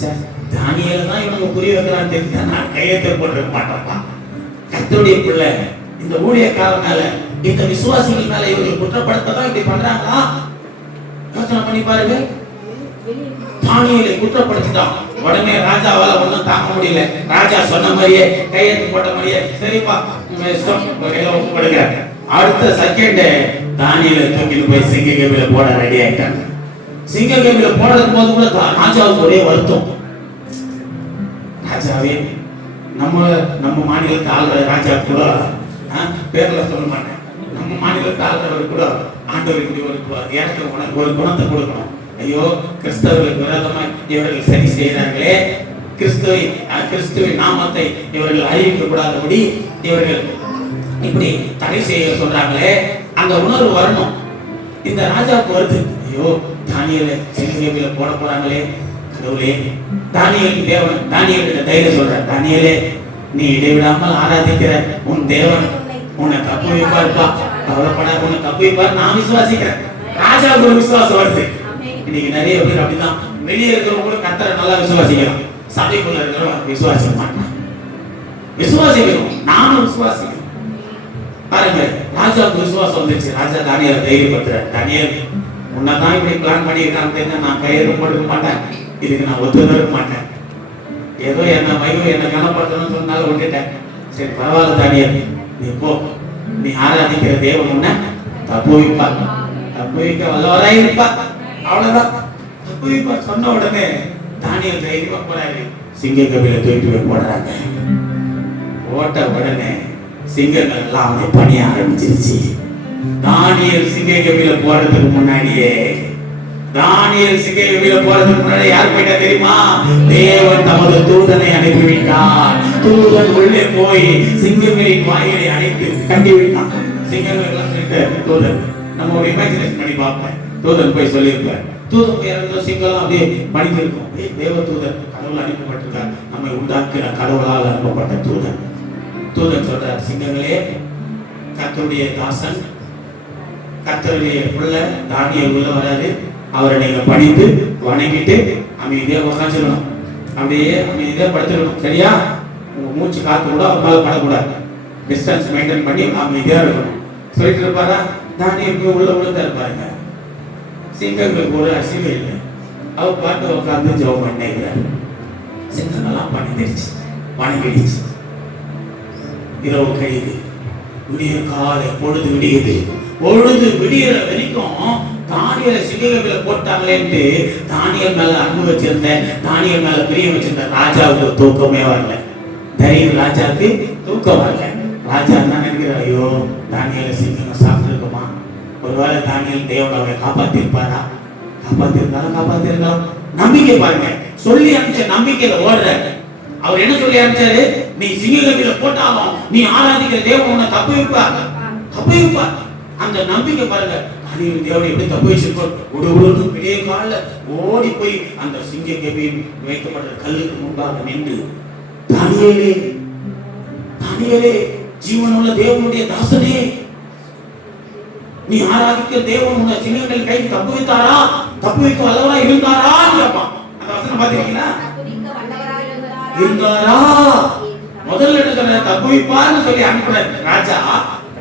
சார், தானியேலை தான் இவனுக்கு புரிய வைக்கிறான்னு தெரிஞ்சா நான் கையெழுத்து போட்டிருக்க மாட்டேன்ப்பா. கர்த்தருடைய பிள்ளை இந்த ஊழியக்காரன் மேல, இந்த விசுவாசிகள் மேல இவர்கள் குற்றப்படுத்ததான் இப்படி பண்றாங்களா? யோசனை பண்ணி பாருங்க. தானியேலை குற்றப்படுத்திட்டான். உடனே ராஜாவால ஒன்றும் தாங்க முடியல. ராஜா சொன்ன மாதிரியே கையெழுத்து போட்ட மாதிரியே, சரிப்பா ஒப்புப்படுங்க. அடுத்த செகண்ட் தானியேலை தூக்கிட்டு போய் சிங்க கேபில போட ரெடி ஆயிட்டாங்க. சிங்க கேபில போடுறது போது கூட ராஜாவுக்கு ஒரே வருத்தம். ராஜாவே, நம்ம மாநிலத்தை ஆளுற ராஜா கூட, பேர்ல சொல்ல மாட்டேன், நம்ம மாநிலத்தை ஆளுறவர் கூட ஆண்டவர் இப்படி ஒரு குணத்தை கொடுக்கணும். ஐயோ, கிறிஸ்தவர்களுக்கு விரோதமாய் இவர்கள் சரி செய்கிறார்களே, கிறிஸ்துவின் நாமத்தை இவர்கள் அறிவிக்க கூடாதபடி இவர்கள் இப்படி தடை செய்ய சொல்றாங்களே, அந்த உணர்வு வரணும். இந்த ராஜாவுக்கு வருது. ஐயோ, தானியேலை சிங்கக்கேபில போட போறாங்களே, கடவுளே. தானியேல் தேவன் தானியேலுக்கு தைரியம் சொல்ற, தானியேலே, நீ இடைவிடாமல் ஆராதிக்கிற உன் தேவன் உன்னை தப்பு வைப்பார்ப்பா, கவலைப்படாத, உன்னை தப்பு வைப்பார், நான் விசுவாசிக்கிறேன். ராஜாவுக்கு ஒரு விசுவாசம் வருது. இன்னைக்கு நிறைய பேர் அப்படிதான். வெளியே இருக்கிறவங்க கூட கர்த்தரை நல்லா விசுவாசிக்கலாம், சபைக்குள்ள இருக்கிறவங்க விசுவாசிக்க மாட்டான். விசுவாசிக்கணும், நானும் விசுவாசிக்கணும். பாருங்க, ராஜாவுக்கு விசுவாசம் வந்துச்சு. ராஜா தானியேலை தைரியப்படுத்துற, தானியேல், உன்னதான் இப்படி பிளான் பண்ணியிருக்கான்னு தெரிஞ்சா நான் கையெழுத்து போட்டுக்க மாட்டேன், இதுக்கு நான் ஒத்துக்க மாட்டேன். ஏதோ என்ன கனப்படுத்தணும்னு சொன்னாலும் விட்டுட்டேன். சரி, பரவாயில்ல தானியேல், நீ போ, நீ ஆராதிக்கிற தேவன் உன்னை தப்பு வைப்பா, தப்பு வைக்க வல்லவராய் இருப்பா, அவ்வளவுதான். தப்பு வைப்பா சொன்ன உடனே தானியேல் தைரியமா போறாரு. சிங்க கபில தூக்கிட்டு போய் போடுறாங்க. ஓட்ட உடனே சிங்கங்கள் எல்லாம் அவனை பணிய ஆரம்பிச்சிருச்சு. தானியேல் சிங்க கபில போறதுக்கு முன்னாடியே யார் போயிட்டா தெரியுமா? தேவன் தமது தூதனை அனுப்பிவிட்டார். தூதன் உள்ளே போய் சிங்கங்களின் வாயிலை அடைத்து கட்டி விட்டான். சிங்கங்கள் எல்லாம் சொல்லிட்டு தூதன், நம்ம ஒரு இமேஜினேஷன் பண்ணி பார்ப்பேன், தூதன் போய் சொல்லியிருப்பார். தூதன் போய் இறந்த சிங்கம் அப்படியே பணிந்திருக்கும். தேவ தூதன் கடவுள் அனுப்பப்பட்டிருக்கார், நம்மை உண்டாக்கிற கடவுளால் அனுப்பப்பட்ட தூதன். தூதன் சொல்றார், சிங்கங்களே, கர்த்தருடைய தாசன், கர்த்தருடைய பிள்ளை தானியேல் உள்ள வராது, அவரை நீங்க பணிந்து வணங்கிட்டு அமைதியா உட்காந்துருக்கணும், அப்படியே அமைதியா படுத்துக்கணும். சரியா? உங்க மூச்சு காத்து கூட அவர் மேல படக்கூடாது, டிஸ்டன்ஸ் மெயின்டைன் பண்ணி அமைதியா இருக்கணும். சொல்லிட்டு இருப்பாரா? தானியேல் போய் உள்ள விழுந்தா இருப்பாருங்க. சிங்கங்களுக்கு ஒரு அசிவை இல்லை, அவர் பாட்டு உட்காந்து ஜெபம் பண்ணிக்கிறார். சிங்கங்கள்லாம் பணிந்துருச்சு, வணங்கிடுச்சு. இரவு கழியுது, விடிய காலை பொழுது விடியுது. பொழுது விடிகிற வரைக்கும் தானியேலை சிங்கக்கேபில போட்டாங்களேன்ட்டு தானியேல் மேல அன்பு வச்சிருந்த, தானியேல் மேல பிரியம் வச்சிருந்த ராஜாவுக்கு தூக்கமே வரல. தைரியம் ராஜாவுக்கு தூக்கம் வரல. ராஜா என்ன நினைக்கிறார்? ஐயோ, தானியேலை சிங்கம் சாப்பிட்டுருக்குமா, ஒருவேளை தானியேல் தேவன் அவரை காப்பாத்திருப்பாரா? காப்பாத்திருக்கலாம். நம்பிக்கை பாருங்க, சொல்லி அனுப்பிச்ச நம்பிக்கையில ஓடுற. அவர் என்ன சொல்லி அனுப்பிச்சாரு? நீ சிங்கக்கேபில போட்டாலும் நீ ஆராதிக்கிற தேவன் உன்னை தப்பு வைப்பா. அந்த நம்பிக்கை பாருங்க. தேவனை எப்படி தப்பு வச்சிருக்கோம், பெரிய கால ஓடி போய் அந்த சிங்கக்கேபியில் வைக்கப்பட்ட கல்லுக்கு முன்பாக நின்று, தானியேலே, ஜீவனுள்ள தேவனுடைய தாசனே, நீ ஆராதிக்கிற தேவன் உன்னை சிங்கங்கள் கை தப்பு வைத்தாரா, தப்பு வைக்க வல்லவரா இருந்தாரா கேட்பான். அந்த வசனம் பாத்தீங்களா? இருந்தாரா? முதல்ல என்ன சொன்ன? தப்பு வைப்பார்னு சொல்லி அனுப்புற ராஜா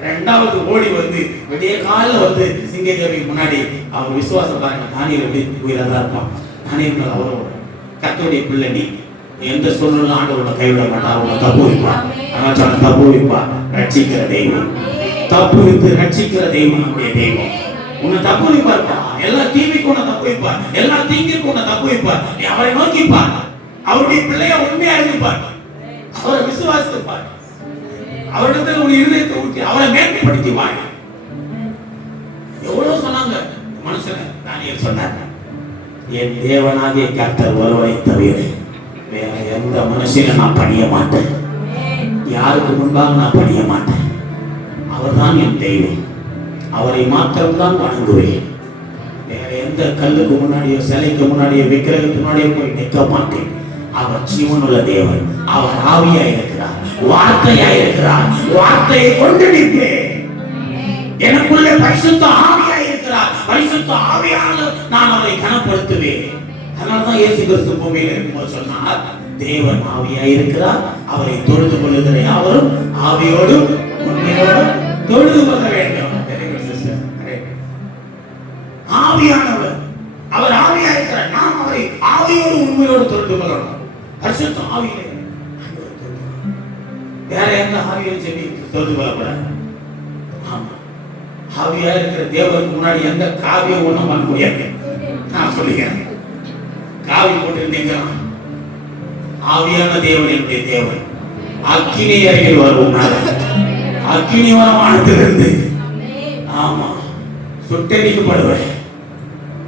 ரெண்டாவது ஓடி வந்து விடிய கால வந்து சிங்கக்கேபிக்கு முன்னாடி அவர் விசுவாசம் பாருங்க. தானியேல் எப்படி உயிராதான் இருப்பான். தானியேல் அவரோட கர்த்தருடைய பிள்ளை, நீ எந்த சூழ்நிலை ஆண்டவர் உன்னை கைவிட மாட்டார். உன்னை தப்பு வைப்பார். ஆனால் சொன்ன தப்பு வைப்பார். ரட்சிக்கிற தெய்வம், தப்பு வைத்து ரட்சிக்கிற தெய்வம் நம்முடைய தெய்வம். உன்னை தப்பு வைப்பார்ப்பா. எல்லா தீமைக்கு உன்னை தப்பு வைப்பார். எல்லா தீங்கிற்கு உன்னை தப்பு வைப்பார். நீ அவரை நோக்கிப்பார். அவருடைய பிள்ளைய உண்மையா இருப்பார். அவரை விசுவாசிப்பார். அவரிடத்தில் உன் இருதயத்தை ஊற்றி அவரை மேன்மைப்படுத்தி வாழ. எவ்வளவு சொன்னாங்க மனுஷன். தானியேல் சொன்னாங்க, என் தேவனாகிய கர்த்தர் ஒருவரை தவிர வேற எந்த மனுஷனை நான் பணிய மாட்டேன். யாருக்கு முன்பாக நான் பணிய மாட்டேன். அவர்தான் என் தெய்வம். அவரை மாத்திரம்தான் வணங்குவேன். வேற எந்த கல்லுக்கு முன்னாடியோ சிலைக்கு முன்னாடியோ விக்கிரகத்துக்கு முன்னாடியோ போய் நிற்க மாட்டேன். அவர் ஜீவனுள்ள தேவன். அவர் ஆவியா இருக்கிறார், வார்த்தையா இருக்கிறார். வார்த்தையை கொண்டு நிற்பேன். எனக்குள்ள பரிசுத்த ஆவியா இருக்கிறார். பரிசுத்த ஆவியால் நான் அவரை கனப்படுத்துவேன். அதனாலதான் இயேசு கிறிஸ்து பூமியில் இருக்கும்போது சொன்னார், தேவன் ஆவியா இருக்கிறார். அவரை தொழுது கொள்ளுகிற யாவரும் ஆவியோடு உண்மையோடு தொழுது கொள்ள வேண்டும். ஆவியானவர், அவர் ஆவியா இருக்கிறார். நாம் அவரை ஆவியோடு உண்மையோடு தொழுது கொள்ளணும். பரிசுத்த ஆவியிலே வேற எந்த ஆவியும் சொல்லி தொழுது கொள்ளக்கூடாது. ஆமா, ஆவியா இருக்கிற தேவனுக்கு முன்னாடி எந்த காவியம் ஒண்ணும் பண்ண முடியாது. நான் சொல்லுகிறேன், காவி போட்டு நிற்கிறான். ஆவியான தேவன் என்னுடைய தேவன். அக்கினி அருகில் வருவோம். அக்கினி வானத்திலிருந்து ஆமா சுட்டெரிக்கப்படுவேன்.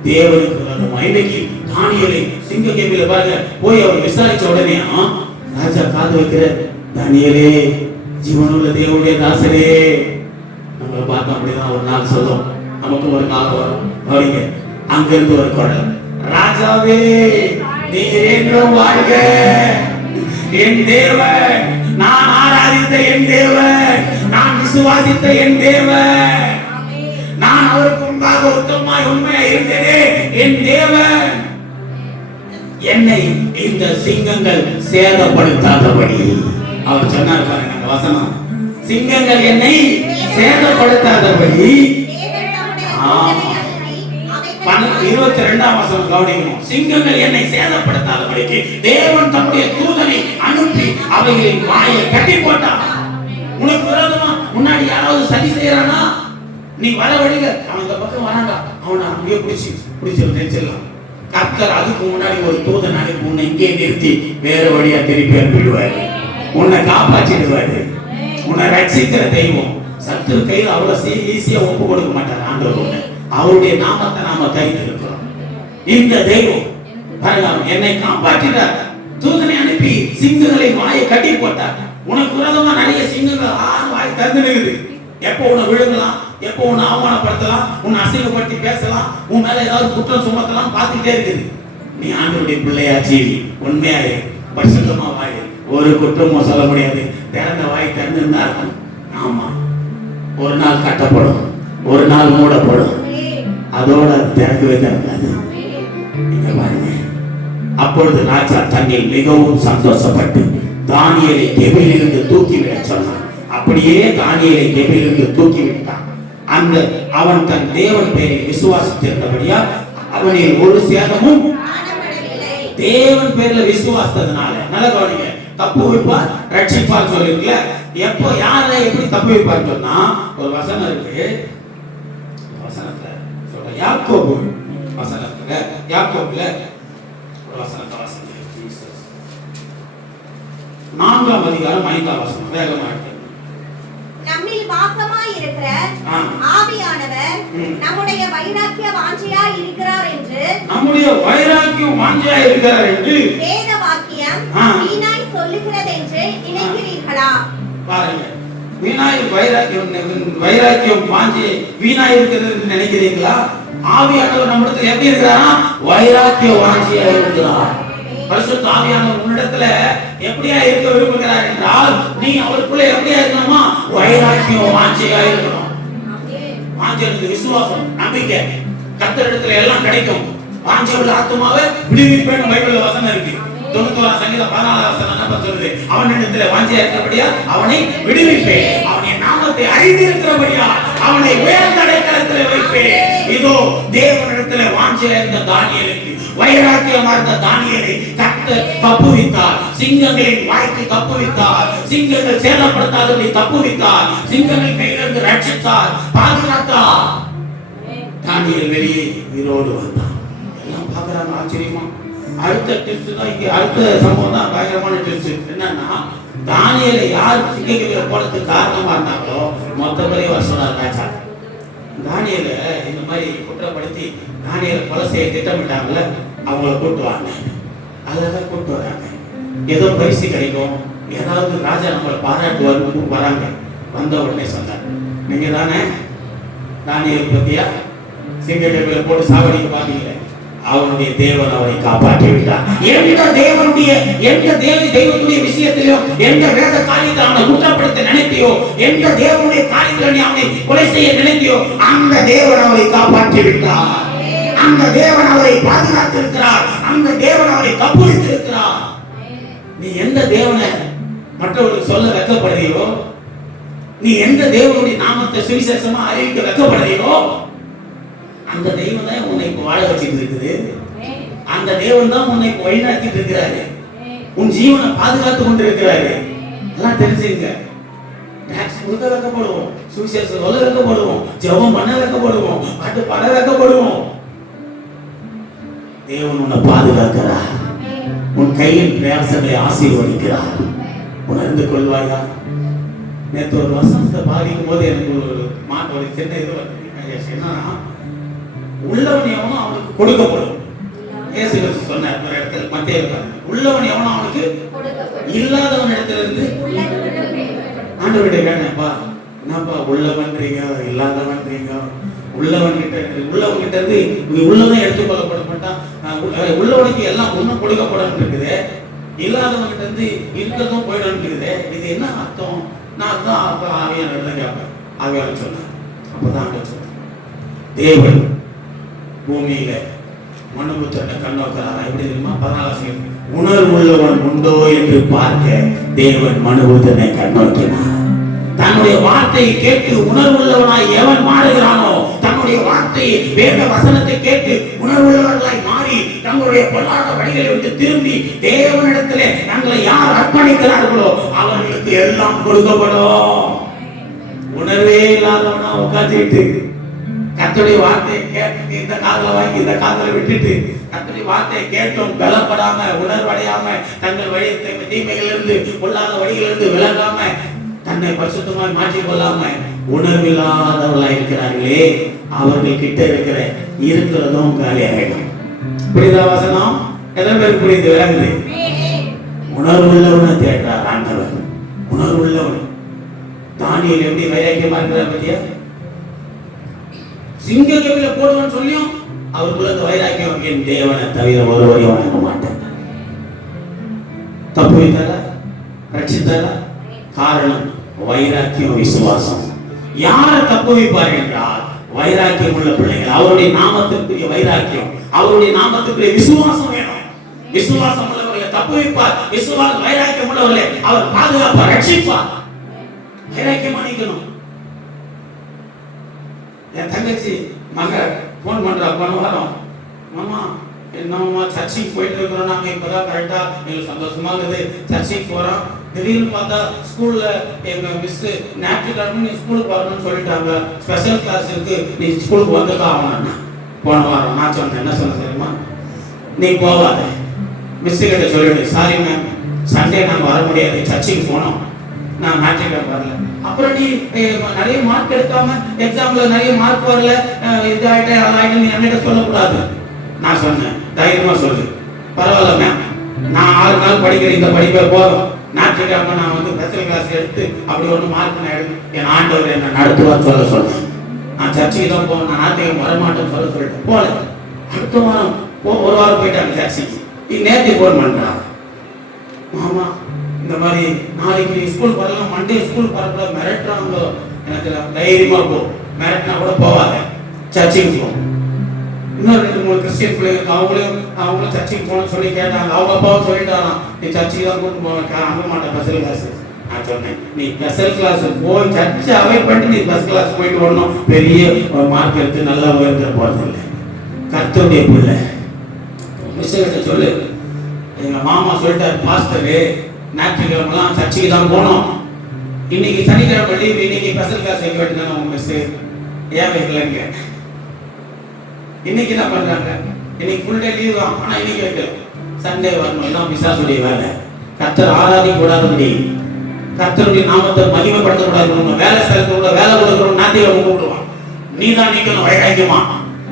தேவனுக்கு இன்னைக்கு தானியேலை சிங்க கேபில பாருங்க, போய் அவர் விசாரிச்ச உடனே ராஜா காது வைக்கிற, தானியேலே ஜீவனுள்ள தேவனுடைய தாசரே. நம்மளை பார்த்தோம் அப்படிதான் ஒரு நாள் சொல்லும். நமக்கு ஒரு காலம் வரும். அப்படிங்க அங்கிருந்து ஒரு குரல், ராஜாவே நீர் என்றும் வாழ்க. என் தேவன், நான் ஆராதித்த என் தேவன், நான் விசுவாசித்த என் தேவன், நான் அவருக்கு முன்பாக உத்தமமாய் உண்மையா இருந்தேனே என் தேவன் என்னை இந்த சிங்கங்கள் சேதப்படுத்தாதபடி. அவர் சொன்னார் பாருங்க வசனம், சிங்கங்கள் என்னை சேதப்படுத்தாதபடி. 22ஆம் வசனம் கவனிக்கணும். சிங்கங்கள் என்னை சேதப்படுத்தாதபடிக்கு தேவன் தம்முடைய தூதனை அனுப்பி அவைகளின் வாயை கட்டி போட்டார். உனக்கு விரோதமா முன்னாடி யாராவது சதி செய்யறானா, நீ வர வழியில அவன் இந்த பக்கம் வராண்டா, அவனை அங்கேயே பிடிச்சிடலாம். கர்த்தர் அதுக்கு முன்னாடி ஒரு தூதன் அனுப்பி உன்னை இங்கே நிறுத்தி வேற வழியா திருப்பி அனுப்பிடுவாரு. உன்னை காப்பாற்றிடுவாரு. உன்னை ரட்சிக்கிற தெய்வம். சத்துரு கையில் அவ்வளவு ஈஸியா ஒப்பு கொடுக்க மாட்டார் ஆண்டவர். உன்னை அவருடைய நாமத்தை நாம தைத்து இருக்கிறோம். இந்த தெய்வம் என்னை காப்பாற்றினார். தூதனை அனுப்பி சிங்கங்களை வாயை கட்டி போட்டார். உனக்கு விரோதமா நிறைய சிங்கங்கள் வாய் திறந்து நிற்குது. எப்போ உன்னை விழுங்கலாம், எப்போ உன்னை அவமானப்படுத்தலாம், உன்னை அசிங்கப்படுத்தி பேசலாம், உன் மேல ஏதாவது குற்றம் சுமத்தலாம் பார்த்துட்டே இருக்குது. நீ ஆண்டவருடைய பிள்ளையா ஜீவி, உண்மையாரு, பரிசுத்தமா வாய். ஒரு குற்றமும் சொல்ல முடியாது. திறந்த வாய் திறந்துன்னா இருக்கும். ஆமா, ஒரு நாள் கட்டப்படும், ஒரு நாள் மூடப்படும். அதோட திறக்கவே திறக்காது. நீங்க பாருங்க. அப்பொழுது ராஜா தன்னில் மிகவும் சந்தோஷப்பட்டு தானியேலை கெபியிலிருந்து தூக்கிவிட சொன்னான். அப்படியே தானியேலை கெபியிலிருந்து தூக்கிவிட்டான். அந்த அவன் தன் தேவன் பேரில் விசுவாசித்திருந்தபடியா அவனில் ஒரு சேதமும் தேவன் பேர்ல விசுவாசத்தினால. நல்ல கவனிங்க, தப்பு வைப்பார் ரட்சிப்பார் சொல்லிருக்கல. எப்போ யாரை எப்படி தப்பு வைப்பார் சொன்னா ஒரு வசனம் இருக்கு. வசனத்தை சொல்ற யாக்கோபு வசனத்துல, யாக்கோபுல ஒரு வசனத்தை வாசிங்க. 4ஆம் அதிகாரம் 5ஆம் வசனம் வேகமா இருக்கு. நம்மில் வாசமாய் இருக்கிற ஆவியானவர் நம்முடைய வைராக்கிய வாஞ்சையாய் இருக்கிறார் என்று, நம்முடைய வைராக்கியம் வாஞ்சையாய் இருக்கிறார் என்று வேத வாக்கியம் வீணாய் சொல்லுகிறது என்று நினைக்கிறீர்களா? பாருங்க, வீணாய் வைராக்கியம் வாஞ்சை வீணாய் இருக்கிறது என்று நினைக்கிறீங்களா? ஆவியானவர் நம்மிடத்தில் எப்படி இருக்கிறாரா? வைராக்கிய வாஞ்சையாய் இருக்கிறார். பரிசுத்த ஆவியானவர் உன்னிடத்துல எப்படியா இருக்க விரும்புகிறார் என்றால், நீ அவருக்குள்ள எப்படியா இருக்கணுமா? வைராக்கியம் வாஞ்சையா இருக்கணும். வாஞ்சைக்கு விசுவாசம், நம்பிக்கை. கர்த்தரிடத்துல எல்லாம் கிடைக்கும். வாஞ்சையுள்ள ஆத்துமாவை விடுவிப்பேன் பைபிள்ல வசனம் இருக்கு. 91 சங்கீதம் 14 வசனம் என்ன சொல்லுது? அவனிடத்துல வாஞ்சையா இருக்கிறபடியா அவனை விடுவிப்பேன். அவனுடைய நாமத்தை அறிந்திருக்கிறபடியா அவனை உயர்ந்த அடைக்கலத்தில் வைப்பேன். இதோ தேவனிடத்துல வாஞ்சையா இருந்த தானியேலுக்கு, வைராக்கியமா இருந்த தானியேலை கர்த்தர் தப்புவித்தார். சிங்கங்களின் வாய்க்கு தப்புவித்தார். சிங்கங்கள் சேதப்படுத்தாதபடி தப்புவித்தார். சிங்கங்கள் கையிலிருந்து ரட்சித்தார், பாதுகாத்தார். தானியேல் வெளியே உயிரோடு வந்தான். எல்லாம் பார்க்கறாங்க ஆச்சரியமா. அடுத்த டிப்ஸ் தான் இங்க, அடுத்த சம்பவம் தான் பயங்கரமான டிப்ஸ். என்னன்னா, தானியேலை யார் சிங்கங்களை போறதுக்கு காரணமா இருந்தாங்களோ மொத்த பேரையும் வர சொன்னார் ராஜா. தானியேலை இந்த மாதிரி குற்றப்படுத்தி தானியேலை கொலை செய்ய திட்டமிட்டாங்கல்ல, அவங்கள கூட்டு வாங்க. அதெல்லாம் கூட்டு வராங்க. ஏதோ பரிசு கிடைக்கும், ஏதாவது ராஜா நம்மளை பாராட்டுவார் வராங்க. வந்த உடனே சொன்னார், நீங்க தானே தானியேல் பத்தியா சிங்கங்களை போட்டு சாவடிக்க பாத்தீங்களே, அவனுடைய தேவன் அவரை காப்பாற்றி விட்டார். எந்த தெய்வத்துடைய விஷயத்திலோ, எந்த வேத காரியத்தை அவனை குற்றப்படுத்த நினைத்தியோ, எந்த தேவனுடைய காரியத்தில் நீ அவனை கொலை செய்ய நினைத்தியோ, அந்த தேவன் அவரை காப்பாற்றி விட்டார். அந்த தேவன் அவரை பாதுகாத்திருக்கிறார். அந்த தேவன் அவரை தப்புவித்திருக்கிறார். நீ எந்த தேவனை மற்றவர்களுக்கு சொல்ல வெட்கப்படுறியோ, நீ எந்த தேவனுடைய நாமத்தை சுவிசேஷமா அறிவிக்க வெட்கப்படுறியோ, அந்த தெய்வம் தான் உன்னை இப்ப வாழ வச்சுட்டு இருக்குது. அந்த தேவன் தான் உன்னை இப்ப வழிநடத்திட்டு இருக்கிறாரு. உன் ஜீவனை பாதுகாத்து கொண்டு இருக்கிறாரு. எல்லாம் தெரிஞ்சுங்க. டாக்ஸ் கொடுக்க வைக்கப்படுவோம், சுவிசேஷம் சொல்ல வைக்கப்படுவோம், ஜெபம் பண்ண வைக்கப்படுவோம், பாட்டு பாட வைக்கப்படுவோம். தேவன் உன்னை பாதுகாக்கிறார். உன் கையின் பிரயாசங்களை ஆசீர்வதிக்கிறார். உணர்ந்து கொள்வாயா? நேற்று ஒரு வசனத்தை பாதிக்கும் போது எனக்கு ஒரு சின்ன இது வந்து என்னன்னா, உள்ளவன் எவனோ அவனுக்கு கொடுக்கப்படும். இயேசு கிறிஸ்து சொன்னார் ஒரு இடத்துல, மத்தேயுல, உள்ளவன் எவனோ அவனுக்கு இல்லாதவன் இடத்துல இருந்து ஆண்டவர்கிட்ட கேட்டேன்ப்பா, என்னப்பா உள்ளவன்றீங்க இல்லாதவன்றீங்க? உள்ளவன் கிட்ட இருந்து உள்ளவன் எடுத்துக்கொள்ளப்பட மாட்டான். உள்ளவனுக்கு எல்லாம் ஒன்றும் கொடுக்கப்படும் இருக்குது, இல்லாதவன் கிட்ட இருந்து இருக்கிறதும் போயிடும் இருக்குது. இது என்ன அர்த்தம்? நான் தான் அப்ப ஆவியானவர் தான் கேட்பேன். ஆவியானவர் சொன்னேன். அப்பதான் சொன்னேன், தேவன் பூமியில மனுபுத்திரனை கண்ணோக்கிறாரா? எப்படி தெரியுமா? 14 உணர்வுள்ளவன் உண்டோ என்று பார்க்க தேவன் மனுபுத்திரனை கண்ணோக்கினார். தன்னுடைய வார்த்தையை கேட்டு உணர்வுள்ளவனாய் எவன் மாறுகிறானோ, தன்னுடைய வார்த்தையை வேத வசனத்தை கேட்டு உணர்வுள்ளவர்களாய் மாறி தங்களுடைய பொல்லாத வழிகளை விட்டு திரும்பி தேவனிடத்திலே தங்களை யார் அர்ப்பணிக்கிறார்களோ அவர்களுக்கு எல்லாம் கொடுக்கப்படும். உணர்வே இல்லாதவனா உட்காந்துட்டு கர்த்தருடைய வார்த்தையை கேட்டு இந்த காதல வாங்கி இந்த காதல விட்டுட்டு கர்த்தருடைய வார்த்தையை கேட்டும் பலப்படாம உணர்வடையாம தங்கள் வழி தீமைகளிலிருந்து பொல்லாத வழிகளிலிருந்து விலகாம தன்னை பரிசுத்தமாய் மாற்றிக் கொள்ளாம உணர்வில்லாதவர்களாக இருக்கிறார்களே, அவர்கள் கிட்ட இருக்கிறதும் காலியாகிடும். புரியுதா வசனம்? எத்தனை பேருக்கு புரியுது? விளங்குது? உணர்வுள்ளவனை தேடுறார் ஆண்டவர். உணர்வுள்ளவன். தானியேல் எப்படி வைராக்கியமா இருக்கிறார் பத்தியா? சிங்க கவில போடுவான்னு சொல்லியும் அவருக்குள்ள அந்த வைராக்கியம், என் தேவனை தவிர ஒருவரையும் வணங்க மாட்டேன். தப்பு வைத்தாரா? ரட்சித்தாரா? காரணம் வைராக்கியம், விசுவாசம். யாரை தப்பு வைப்பார் என்றால் வைராக்கியம் உள்ள பிள்ளைகள். அவருடைய நாமத்திற்குரிய வைராக்கியம், அவருடைய நாமத்திற்குரிய விசுவாசம் வேணும். விசுவாசம் உள்ளவர்களை தப்பு வைப்பார். விசுவாசம் வைராக்கியம் உள்ளவர்களை அவர் பாதுகாப்பார், ரட்சிப்பார். வைராக்கியமா நிக்கணும். என் தங்கச்சி மக போன் பண்றா, போன வாரம், மாமா என்னம்மா சர்ச்சைக்கு போயிட்டு இருக்கிறோம், நாங்க இப்பதான் கரெக்டா எங்களுக்கு சந்தோஷமா இருக்குது, சர்ச்சைக்கு போறோம். திடீர்னு பார்த்தா ஸ்கூல்ல எங்க மிஸ் ஞாயிற்றுக்கிழமை நீ ஸ்கூலுக்கு வரணும்னு சொல்லிட்டாங்க, ஸ்பெஷல் கிளாஸ் இருக்கு, நீ ஸ்கூலுக்கு வந்துதான் ஆகணும். போன வாரம் நான் சொன்னேன், என்ன சொன்ன தெரியுமா? நீ போவாத, மிஸ் கிட்ட சொல்லிடு, சாரி மேம் சண்டே நாங்க வர முடியாது, சர்ச்சைக்கு போனோம், நான் ஞாயிற்றுக்கிழமை வரல. அப்புறம் நீ நிறைய மார்க் எடுக்காம எக்ஸாம்ல நிறைய மார்க் வரல, இதாயிட்டே அதாயிட்டு நீ என்கிட்ட சொல்லக்கூடாது. நான் சொன்னேன், தைரியமா சொல்லு, பரவாயில்ல மேம், நான் 6 நாள் படிக்கிற இந்த படிப்பை போதும், ஞாயிற்றுக்கிழமை நான் வந்து ஸ்பெஷல் கிளாஸ் எடுத்து அப்படி ஒன்று மார்க் நான் எடுத்து என் ஆண்டவர் என்ன நடத்துவார் சொல்ல சொன்னேன். நான் சர்ச்சைக்கு தான் போவேன், நான் ஞாயிற்றுக்கிழமை வரமாட்டேன்னு சொல்லிட்டேன். போல அடுத்த வாரம் ஒரு வாரம் போயிட்டாங்க சர்ச்சைக்கு. நீ நேற்று ஃபோன் பண்றான், மாமா இந்த மாதிரி நாளைக்கு நீ ஸ்கூல் வரலாம், மண்டே ஸ்கூல் வரக்கூடாது, மிரட்டுறாங்க. எனக்கு தைரியமா போ, மிரட்டினா கூட போவாத, சர்ச்சைக்கு போ. இன்னும் 2-3 கிறிஸ்டியன் பிள்ளைங்க அவங்களும் சர்ச்சைக்கு போகணும்னு சொல்லி கேட்டாங்க. அவங்க அப்பாவும் சொல்லிட்டாராம், நீ சர்ச்சைக்கு தான் கூட்டு போக அங்க மாட்டேன் ஸ்பெஷல் கிளாஸ். நான் சொன்னேன், நீ ஸ்பெஷல் கிளாஸ் போய் சர்ச்சை அவாய்ட் பண்ணிட்டு நீ ஸ்பெஷல் கிளாஸ் போயிட்டு வரணும், பெரிய ஒரு மார்க் எடுத்து நல்லா உயர்த்த போறது இல்லை. கர்த்தருடைய பிள்ளை மிஸ் கிட்ட சொல்லு, எங்க மாமா சொல்லிட்டாரு, பாஸ்டரு ஞாயிற்றுக்கிழமெல்லாம் சர்ச்சைக்கு தான் போனோம், இன்னைக்கு சனிக்கிழமை லீவ், இன்னைக்கு ஸ்பெஷல் கிளாஸ் வைக்க வேண்டியதானே உங்க மிஸ், ஏன் வைக்கலங்க? இன்னைக்கு என்ன பண்றாங்க, இன்னைக்கு ஃபுல் டே லீவ் தான், ஆனா இன்னைக்கு வைக்கல. சண்டே வரணும், எல்லாம் பிசாசுடைய வேலை. கர்த்தர் ஆராதிக்க கூடாதுபடி, கர்த்தருடைய நாமத்தை மகிமைப்படுத்தக்கூடாது. வேலை ஸ்தலத்தோட வேலை கொடுக்கணும், ஞாயிற்றுக்கிழமை கூப்பிடுவான். நீ தான் நீக்கணும் வைராக்கியமா.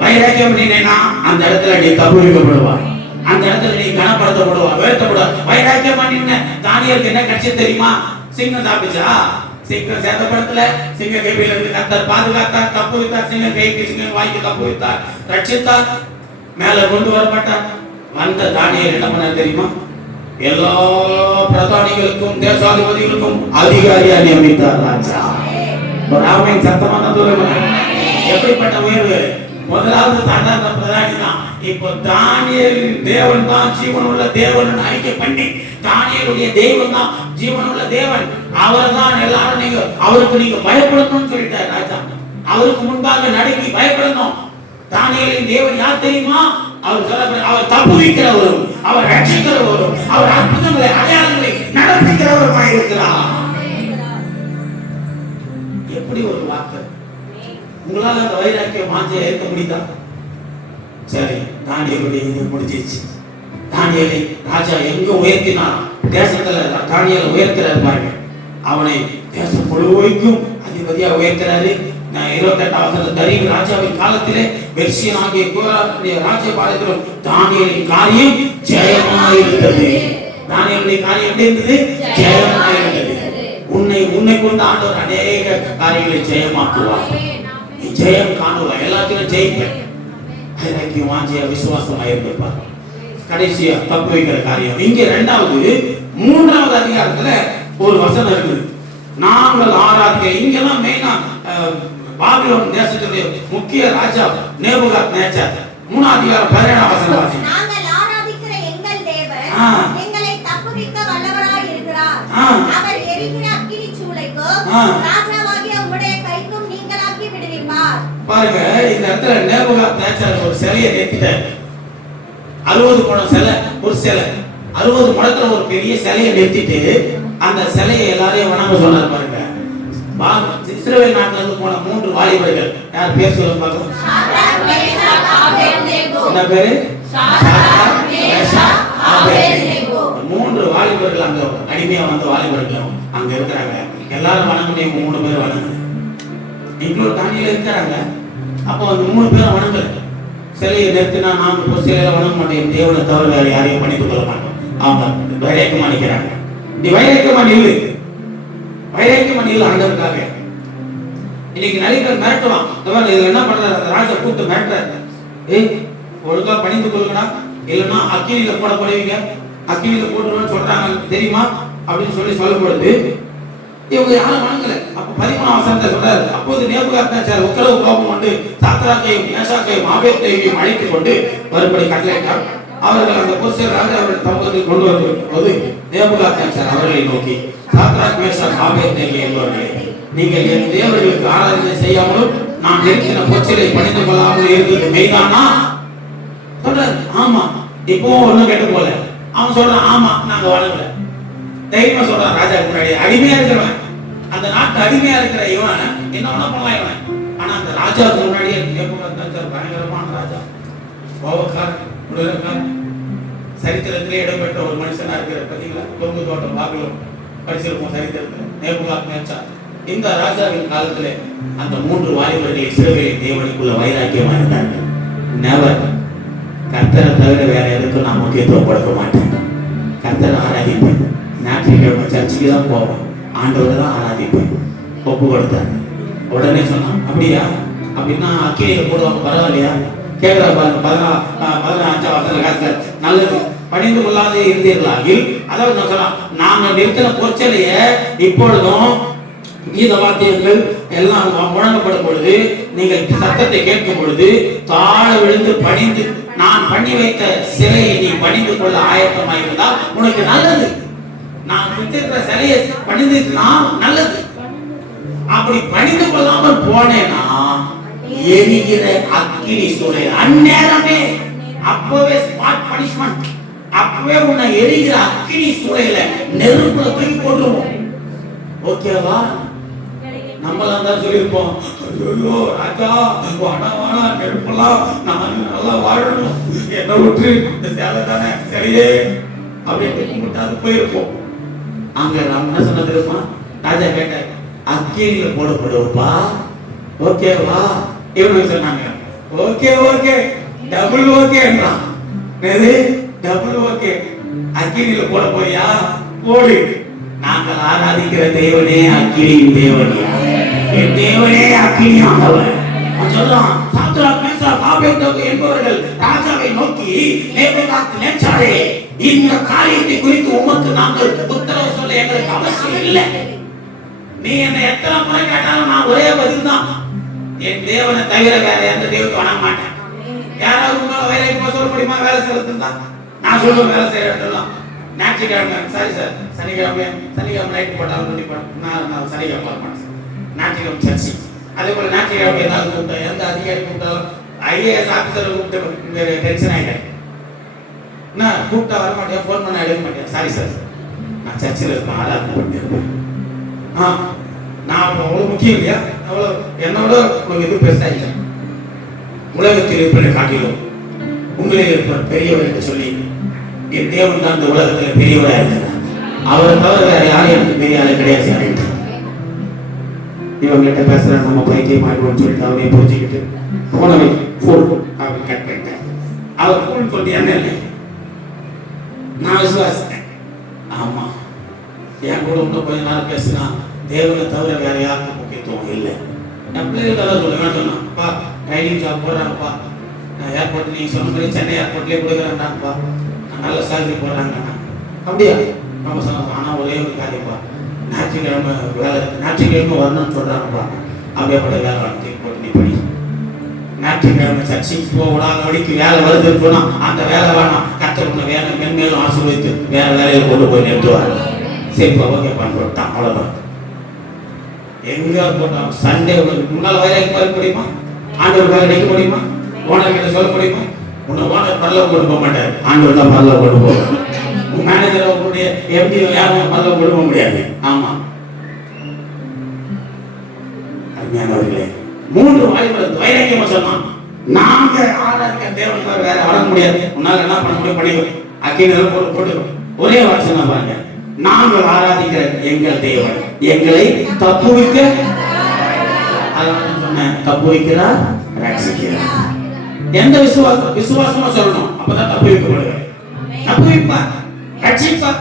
வைராக்கியம் நீனா அந்த இடத்துல நீ கௌரவிக்கப்படுவாய், அந்த இடத்துல நீ கனப்படுத்தப்படுவா, உயர்த்தப்படுவா. வைராக்கியமா நின்ன தானியலுக்கு என்ன கிடைச்சு தெரியுமா? சிங்கம் சாப்பிடுச்சா? சிங்கம் சேதப்படுத்தல. சிங்க கையில இருந்து கர்த்தர் பாதுகாத்தார், தப்பு வைத்தார். சிங்க கைக்கு சிங்கம் வாய்க்கு தப்பு வைத்தார், ரட்சித்தார், மேல கொண்டு வரப்பட்டார். வந்த தானியல் என்ன பண்ண தெரியுமா? எல்லா பிரதானிகளுக்கும் தேசாதிபதிகளுக்கும் அதிகாரியா நியமித்தார் ராஜா. ஒரு ஆமையின் சத்தமான தூரம். எப்படிப்பட்ட உயர்வு! முதலாவது சாதாரண பிரதானி தான். இப்போ தானியேல் தேவன் தான் ஜீவனுள்ள தேவன் ஐக்கியம் பண்ணி, தானியேலுடைய தேவன் தான் ஜீவனுள்ள தேவன், அவர் தான் எல்லாரும் நீங்க அவருக்கு நீங்க பயப்படணும்னு சொல்லிட்டார் ராஜா. அவருக்கு முன்பாக நடுங்கி பயப்படணும். தானியேலின் தேவன் யார் தெரியுமா? அவர் சொல்ல, அவர் தப்புவிக்கிறவரும், அவர் ரட்சிக்கிறவரும், அவர் அற்புதங்களை அடையாளங்களை நடப்பிக்கிறவருமாய் இருக்கிறார். எப்படி ஒரு வார்த்தை! உங்களால அந்த வைராக்கிய மாஞ்சையை ஏற்க முடியுதா? சரி, தானியேலுடைய இது முடிஞ்சிருச்சு. தானியேலை ராஜா எங்க உயர்த்தினார்? தேசத்துல தானியேலை உயர்த்துறாரு பாருங்க. அவனை தேசம் முழுவதுக்கும் அதிபதியா உயர்த்துறாரு. 28 தரீம் ராஜாவின் காலத்திலே பெர்சியன் ஆகிய கோராவுடைய ராஜ்யபாலத்திலும் தானியேலின் காரியம் ஜெயமாயிருந்தது. தானியேலுடைய காரியம் எப்படி இருந்தது? ஜெயமாயிருந்தது. உன்னை கொண்டு ஆண்டவர் அநேக காரியங்களை ஜெயமாக்குவார். நீ ஜெயம் காணுவாய், எல்லாத்தையும் ஜெயிப்பேன். வைராக்கியம் வாஞ்சியா விசுவாசமா இருந்திருப்பார். கடைசியா தப்பு வைக்கிற காரியம். இங்க 3வது அதிகாரத்துல ஒரு வசனம் இருக்குது, நாங்கள் ஆராதிக்க. இங்கெல்லாம் மெயினா பாபிலோன் தேசத்துடைய முக்கிய ராஜா நேபுகாத்நேச்சர். 3வது அதிகாரம் 17ஆம் வசனம் வாசிங்க. நாங்கள் ஆராதிக்கிற எங்கள் தேவன் எங்களை தப்புவிக்க வல்லவராய் இருக்கிறார். அவர் எரிகிற அக்கினி சூளைக்கு ராஜாவாகிய உம்முடைய கைக்கும் நீங்களாக்கி விடுவிப்பார். பாருங்க, இந்த இடத்துல நேபுகாத்நேச்சர் ஒரு சிலையை நிறுத்திட்டார். 60 முழம் சிலை, ஒரு சிலை 60 முழத்துல ஒரு பெரிய சிலையை நிறுத்திட்டு அந்த சிலையை எல்லாரையும் வணங்க சொன்னார். பாருங்க, இஸ்ரவேல் நாட்டுல இருந்து போன 3 வாலிபர்கள், யார் பேர் சொல்லுங்க பாக்கலாம்? என்ன பேரு? 3 வாலிபர்கள் அங்க அடிமையா வந்த வாலிபர்கள் அங்க இருக்கிறாங்க. எல்லாரும் வணங்க 3 பேர் வணங்குது, இன்க்ளூட் தானியேல் இருக்கிறாங்க. அப்போ அந்த 3 பேரும் வணங்கல. சிலையை நிறுத்தினா நான் ஒரு சிலையில வணங்க மாட்டேன், தேவனை தவிர வேற யாரையும் பண்ணிட்டு கொள்ள மாட்டோம். அவங்க வைராக்கியமா நிற்கிறாங்க. நீ வைராக்கியமா நில்லு, வைராக்கியமா நில்லு ஆண்டவருக்காக. இன்னைக்கு நிறைய பேர் மிரட்டுவான். இதுல என்ன பண்றாரு? அந்த ராஜா கூப்பிட்டு மிரட்டுறாரு, ஏய் ஒழுங்கா பணிந்து கொள்ளுங்கடா, இல்லைன்னா அக்கினியில போடுவீங்க, அக்கினியில போட்டுருவேன்னு சொல்றாங்க தெரியுமா அப்படின்னு சொல்லும் பொழுது இவங்க யாரும் வணங்கல. அப்ப 13ஆம் வசனத்தை சொல்றாரு, அப்போது நேபுகாத்நேச்சர் உக்கிரவு கோபம் கொண்டு சாத்ராக்கையும் மேஷாக்கையும் ஆபேத்நேகையும் அழைத்துக் கொண்டு வரும்படி கட்டளையிட்டார். அவர்கள் அந்த புருஷர் ராஜாவின் சமூகத்தில் கொண்டு வரும்போது நேபுகாத்நேச்சர் அவர்களை நோக்கி, சாத்ராக் மேஷாக் ஆபேத்நேகோ என்பவர்களே, நீங்கள் என் தேவர்களுக்கு ஆராதனை செய்யாமலும் நான் நிறுத்தின பொச்சிலை பணிந்து கொள்ளாமலும் இருந்தது மெய்தானா சொல்றாரு. ஆமா, இப்போ ஒண்ணும் கேட்டு போல. அவன் சொல்றான், ஆமா நாங்க வணங்கல. தைரியமா சொல்றான் ராஜா முன்னாடி. அடிமையா இருக்கிறவன், அந்த நாட்டு அடிமையா இருக்கிற இவன் என்ன ஒண்ணா பண்ணலாம் இவன். ஆனா அந்த ராஜாவுக்கு முன்னாடியே பயங்கரமான ராஜா, கோபக்காரன், உடலக்காரன், சரித்திரத்திலே இடம்பெற்ற ஒரு மனுஷனா இருக்கிற பார்த்தீங்களா? தொங்கு தோட்டம் பாபிலோன் படிச்சிருப்போம் சரித்திரத்தில். நேபுகாத்நேச்சர் இந்த ராஜாவின் காலத்திலே அந்த 3 வாலிபர்கள் இஸ்ரவேலின் தேவனுக்குள்ள வைராக்கியமா இருந்தார்கள். நெவர் கர்த்தரை தவிர வேற எதுக்கும் நான் முக்கியத்துவம் கொடுக்க மாட்டேன். கர்த்தரை ஆராதிப்பேன். ஞாயிற்றுக்கிழமை சர்ச்சுக்கு தான் போவேன், ஆண்டவரை தான் ஆராதிப்பேன். ஒப்பு கொடுத்தாரு. உடனே சொன்னான், அப்படியா? அப்படின்னா அக்கினியில போடுவாங்க, பரவாயில்லையா? கேட்கிற பாருங்க. 15ஆம் வசனத்துல நல்லது, பணிந்து கொள்ளாதே இருந்தீர்களாகில், அதாவது நான் சொன்னா, நாங்கள் நிறுத்தின பொற்சலைய இப்பொழுதும் கீத வாத்தியங்கள் எல்லாம் முழங்கப்படும் பொழுது, நீங்கள் சத்தத்தை கேட்கும் பொழுது தாழ விழுந்து பணிந்து நான் பண்ணி வைத்த சிலையை நீ பணிந்து கொள்ள ஆயத்தமாயிருந்தால் உனக்கு நல்லது. நான் வச்சிருக்கிற சிலையை பணிந்துனா நல்லது. அப்படி பணிந்து கொள்ளாமல் போனேன்னா எரிகிற அக்கினி சூளை, அந்நேரமே அப்பவே ஸ்பாட் பனிஷ்மெண்ட். அப்பவே உன்னை எரிகிற அக்கினி சூளையில நெருப்புல தூக்கி போட்டுருவோம். ஓகேவா? நம்மளா தான் சொல்லியிருப்போம், ஐயோ ராஜா வாடா வாடா நெருப்பெல்லாம் நான் நல்லா வாழணும், என்ன விட்டு இந்த சேலை தானே சரியே அப்படின்னு கும்பிட்டாது போயிருப்போம். அங்க நம்ம என்ன சொன்ன தெரியுமா? ராஜா கேட்டார், அக்கினியில போடப்படுவப்பா, ஓகேவா? இவனுக்கு சொன்னாங்க ஓகே ஓகே டபுள் ஓகேன்றான். டபுள் ஓகே, அக்கினியில போட போறியா போடு. நாங்கள் ஆராதிக்கிற தேவனே அக்கினியின் தேவனே, என் தேவனே அக்கினி ஆண்டவர். சொல்றான், சாத்ராக் மேஷாக் ஆபேத்நேகோ என்பவர்கள் ராஜாவை நோக்கி, நேபுகாத்நேச்சாரே, இந்த காரியத்தை குறித்து உமக்கு நாங்கள் உத்தரவு சொல்ல எங்களுக்கு அவசியம் இல்லை. நீ என்ன எத்தனை முறை கேட்டாலும் நான் ஒரே பதில் தான், என் தேவனை தவிர வேற எந்த தெய்வத்தை வணங்க மாட்டேன். யாராவது உங்களால வேலைக்கு போக சொல்ல முடியுமா? வேலை செய்யறதுன்னு தான் நான் சொல்லுவேன். வேலை செய்யற இடத்துலாம் ஞாயிற்றுக்கிழமை, சாரி சார், சனிக்கிழமை நைட்டு போட்டாலும் நான் சனிக்கிழமை போட மாட்டேன். ஞாயிற்றுக்கிழமை சர்ச்சி. அதே போல ஞாயிற்றுக்கிழமை ஏதாவது கூப்பிட்டேன், எந்த அதிகாரி கூப்பிட்டாலும் IAS ஆஃபீஸர் கூப்பிட்டு டென்ஷன் ஆகிட்டேன். நான் கூப்பிட்டா வர மாட்டேன், ஃபோன் பண்ண எடுக்க மாட்டேன். சாரி சார், நான் சர்ச்சில் இருப்பேன், ஆராதனை பண்ணியிருப்பேன். நான் அவ்வளோ முக்கியம் இல்லையா? அவ்வளோ என்னோட உங்களுக்கு எதுவும் பெருசாகிட்டேன். உலகத்தில் இருப்பதை காட்டிலும் உங்களே இருப்பார் பெரியவர் என்று சொல்லி என் தேவன் தான் இந்த உலகத்தில் பெரியவராக இருக்கிறார். அவரை தவிர வேற யாரும் எனக்கு பெரிய ஆளு கிடையாது. இவங்ககிட்ட பேசுற நம்ம பைத்தியம் ஆயிடுவோம்னு சொல்லிட்டு அவனே புரிஞ்சுக்கிட்டு போனவை ஃபோன் அவன் கட் பண்ணிட்டேன். அவர் ஃபோன் சொல்லி என்ன இல்லை, நான் விசுவாசித்தேன். ஆமா, என் கூட இன்னும் கொஞ்ச நாள் பேசினா தேவனை தவிர வேற யாருக்கும் முக்கியத்துவம் இல்லை. என் பிள்ளைகளுக்கு அதான் சொல்ல வேண்டாம்ப்பா, ட்ரைனிங் ஜாப் போடுறாங்கப்பா, நான் ஏர்போர்ட் நீங்கள் சொன்ன மாதிரி சென்னை ஏர்போர்ட்லேயே கொடுக்குறேன்டாங்கப்பா, நான் நல்ல சேலரி போடுறாங்கண்ணா. அப்படியா? நம்ம சொன்னோம். ஆனால் ஒரே ஒரு காரியப்பா, ஞாயிற்றுக்கிழமை வேலை, ஞாயிற்றுக்கிழமை வரணும்னு சொல்கிறாங்கப்பா, அப்படியேப்பட்ட வேலை வாங்கி போட்டு நீ படி. ஞாயிற்றுக்கிழமை சர்ச்சைக்கு போகலாம், வழிக்கு வேலை வருதுன்னு சொன்னால் அந்த வேலை வேணாம், கர்த்தர் உன்னை வேலை மென்மேலும் ஆசீர்வதித்து வேற வேலையில் கொண்டு போய் நிறுத்துவாங்க. சரிப்பா ஓகேப்பா போட்டான், அவ்வளோதான். எங்க போட்டோம் சண்டே உங்களுக்கு முன்னால் வேலைக்கு போக முடியுமா? ஆண்டவருக்காக நிற்க முடியுமா? ஓனர் கிட்ட சொல்ல முடியுமா? உன்னை ஓனர் பரலோகம் கொண்டு போக மாட்டார், ஆண்டவர் தான் பரலோகம் கொண்டு போவார். உங்க மேனேஜர் உங்களுடைய எப்படி யாரும் பரலோகம் கொண்டு போக முடியாது. ஆமா, அருமையானவர்களே, 3 வாய்ப்பு வைராக்கியமா சொன்னான், நாங்க ஆராதிக்க தேவனுக்கு வேற வளர முடியாது, உன்னால என்ன பண்ண முடியும் பண்ணி அக்கினியில போட்டு ஒரே வாசனை பாருங்க, நாங்கள் ஆராதிக்கிற எங்கள் தேவன் எங்களை தப்புவிக்க, தப்புவிக்கிறார், ரட்சிக்கிறார். எந்த விசுவாசமா சொல்லணும், அப்பதான் தப்புவிக்கப்படுவார். தப்புவிப்பார், ரட்சிப்பார்.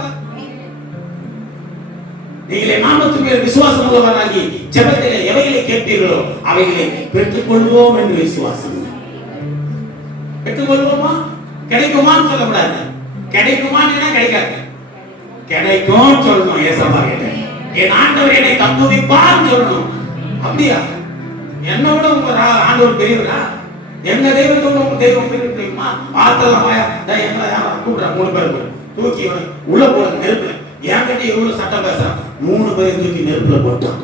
நீங்களே நாமத்துக்கு மேல் விசுவாசம் உள்ளவராகி ஜெபத்திலே எவைகளை கேட்பீர்களோ அவைகளை பெற்றுக்கொள்வோம் என்று விசுவாசம். பெற்றுக்கொள்வோமா? கிடைக்குமான்னு சொல்லக்கூடாது. கிடைக்குமான்னு கிடைக்காது, கிடைக்கும் சொல்லணும். ஏசப்பா கிட்ட என் ஆண்டவர் என்னை தப்புவிப்பார் சொல்லணும். அப்படியா? என்ன விட உங்க ஆண்டவர் பெரியவரா? எங்க தெய்வத்தோட உங்க தெய்வம் பெரிய தெரியுமா? ஆத்தலாம் எங்களை யாரும் கூப்பிடுறாங்க, 3 பேர் தூக்கி உள்ள போட நெருப்புல. என்கிட்ட எவ்வளவு சட்டம் பேசுறான், 3 பேரை தூக்கி நெருப்புல போட்டான்.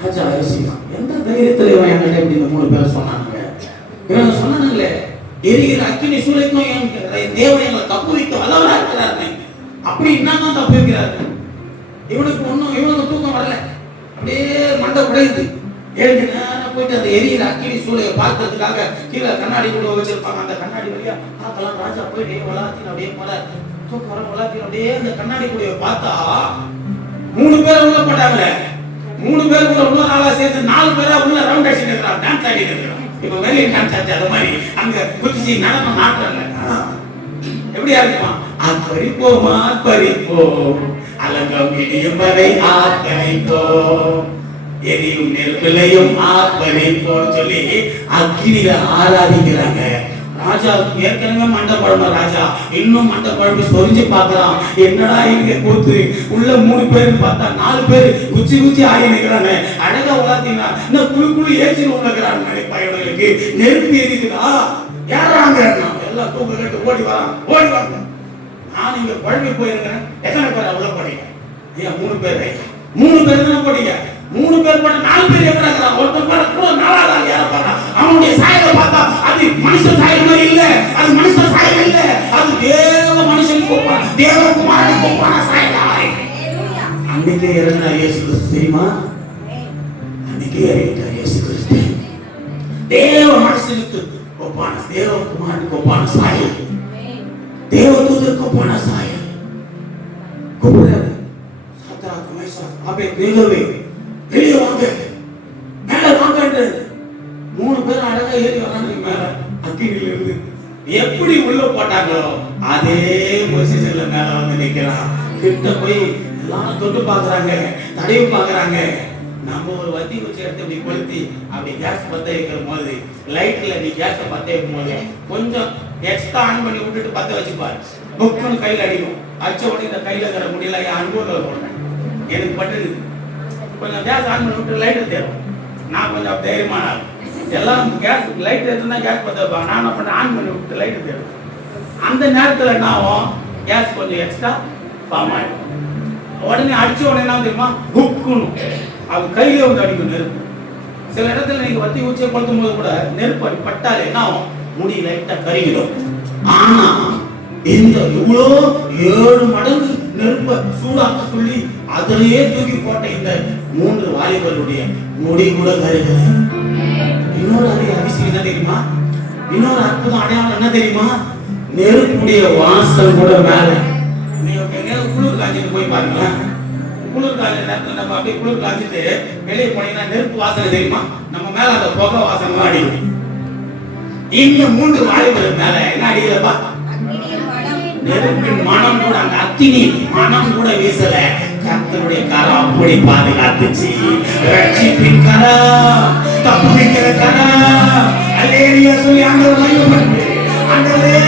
ராஜா யோசிக்கலாம், எந்த தைரியத்துல இவன் என்கிட்ட இப்படி இந்த 3 பேர் சொன்னாங்க? இவன் சொன்னாங்களே, எரிகிற அக்கினி சூளைக்கும் என் தேவனை எங்களை தப்புவிக்க வல்லவரா இருக்கிறாரு. அப்படி என்னதான் தப்பு வைக்கிறாரு? இவனுக்கு தூக்கம் வரல, அப்படியே மண்டை உடையுது. எழுந்து நேரம் போயிட்டு அந்த எரியிற அக்கினி சூளையை பார்க்கறதுக்காக கீழே கண்ணாடி கூட வச்சிருப்பாங்க. அந்த கண்ணாடி வழியா பார்க்கலாம். ராஜா போயிட்டு வளாத்தின் அப்படியே போல தூக்கம் வர வளாத்தின் அப்படியே அந்த கண்ணாடி கூட பார்த்தா 3 பேர் உள்ள போட்டாங்களே, 3 பேர் கூட இன்னொரு ஆளா சேர்த்து 4 பேரா உள்ள ரவுண்ட் அடிச்சுட்டு இருக்கிறான், டான்ஸ் ஆடிட்டு இருக்கிறான். இப்ப வெளியே டான்ஸ் ஆச்சு, அது மாதிரி அங்க குதிச்சு நடனம் நாட்டுறாங்க. எப்படியா இருக்குமா? ஆர்ப்பரிப்போம் ஆர்ப்பரிப்போம், அலங்கம் இடியும் வரை ஆர்ப்பரிப்போம், எரியும் நெருப்பிலையும் ஆர்ப்பரிப்போம் சொல்லி அக்கினியில ஆராதிக்கிறாங்க. ராஜா ஏற்கனவே மண்டை பழம, ராஜா இன்னும் மண்டை பழம்பு சொரிஞ்சு பார்க்கலாம். என்னடா இங்க கூத்து, உள்ள 3 பேர் பார்த்தா 4 பேர் குச்சி குச்சி ஆடி நிற்கிறாங்க. அழகா உலாத்தீங்கன்னா இன்னும் குழு ஏசின்னு உள்ளக்கிறாங்க. பயணங்களுக்கு நெருப்பு எரிக்குதா, யாராங்க எல்லாம் தூக்க கட்டு ஓடி வாங்க. நான் இங்க குழம்பி போயிருக்கிறேன். எத்தனை பேர் அவ்வளவு போட்டீங்க? ஐயா 3 பேர். 3 பேர் தானே போட்டீங்க. 3 பேர் போட 4 பேர் ஏறாங்க. ஒருத்தன் பேர் கூட 4ஆவது ஆள் ஏற போறான். அவனுடைய சாயலை பார்த்தா அது மனுஷ சாயல் மாதிரி இல்ல, அது மனுஷ சாயல் இல்ல, அது தேவ மனுஷனுக்கு ஒப்பான தேவகுமாரனுக்கு ஒப்பான சாயல். அன்னைக்கே இறங்கினார் இயேசு கிறிஸ்து தெரியுமா? அன்னைக்கே இறங்கிட்டார் இயேசு கிறிஸ்து. தேவ மனுஷனுக்கு ஒப்பான தேவகுமாரனுக்கு ஒப்பான சாயல், தேவதூதருக்கு ஒப்பான சாயல். கூப்பிடுறாரு, சாத்ராக் மேஷாக் ஆபேத்நேகோவே வெளியே வாங்க, மேல வாங்கன்றாரு. 3 பேர் அழகா ஏறி வராங்க மேல அக்கினில இருந்து. எப்படி உள்ள போட்டாங்களோ அதே பொசிஷன்ல மேல வந்து நிக்கிறான். கிட்ட போய் எல்லாம் தொட்டு பாக்குறாங்க, தடவி பாக்குறாங்க. நம்ம ஒரு வத்தி குச்சி எடுத்து இப்படி கொளுத்தி அப்படி கேஸ் பத்த வைக்கும் போது, லைட்ல நீ கேஸ பத்த வைக்கும் போது கொஞ்சம் எக்ஸ்ட்ரா ஆன் பண்ணி விட்டுட்டு பத்த வச்சுப்பாரு, புக்குன்னு கையில் அடிக்கும். அடிச்ச உடனே இந்த கையில தர முடியல, என் அனுபவத்தில் சொல்றேன், எனக்கு பட்டுது. கொஞ்சம் கேஸ் ஆன் பண்ணி விட்டு லைட்டு தேடும். நான் கொஞ்சம் தைரியமான எல்லாம் கேஸ் லைட் எடுத்துனா கேஸ் பத்த வைப்பாங்க. நான் என்ன பண்ணேன், ஆன் பண்ணி விட்டு லைட்டு தேடும். அந்த நேரத்தில் என்ன ஆகும், கேஸ் கொஞ்சம் எக்ஸ்ட்ரா ஃபார்ம் ஆகிடும். உடனே அடிச்ச உடனே என்ன தெரியுமா, புக்குன்னு அது கையிலே வந்து அடிக்கும் நெருப்பு. சில இடத்துல நீங்க வத்தி ஊச்சியை கொளுத்தும் போது கூட நெருப்பு பட்டாலே என்ன ஆகும், முடி லைட்டா கருகிடும். ஆனா இந்த இவ்வளோ 7 மடங்கு நெருப்பை சூடாக்க சொல்லி அதிலேயே தூக்கி போட்ட இந்த 3 வாலிபர்களுடைய முடி கூட கருகல. இன்னொரு அதிசயம் என்ன தெரியுமா, இன்னொரு அற்புதம் அடையாளம் என்ன தெரியுமா, நெருப்புடைய வாசல் கூட மேல. நீங்க குளிர் காஞ்சிட்டு போய் பாருங்களேன், குளிர் காய்ச்ச நேரத்தில் நம்ம அப்படியே குளிர் காய்ச்சிட்டு வெளியே போனீங்கன்னா நெருப்பு வாசனை தெரியுமா, நம்ம மேல அந்த புகை வாசனை அடிக்கும். இந்த 3 வாலிபர் மேல என்ன அடிக்கலப்பா, நெருப்பின் மனம் கூட, அந்த அக்கினி மனம் கூட வீசல. கர்த்தருடைய கரம் அப்படி பாதுகாத்துச்சு. ரட்சிப்பின் கரம், தப்பு வைக்கிற கரம். அல்லேலூயா சொல்லி ஆண்டவரை மகிமைப்படுத்து. ஆண்டவரே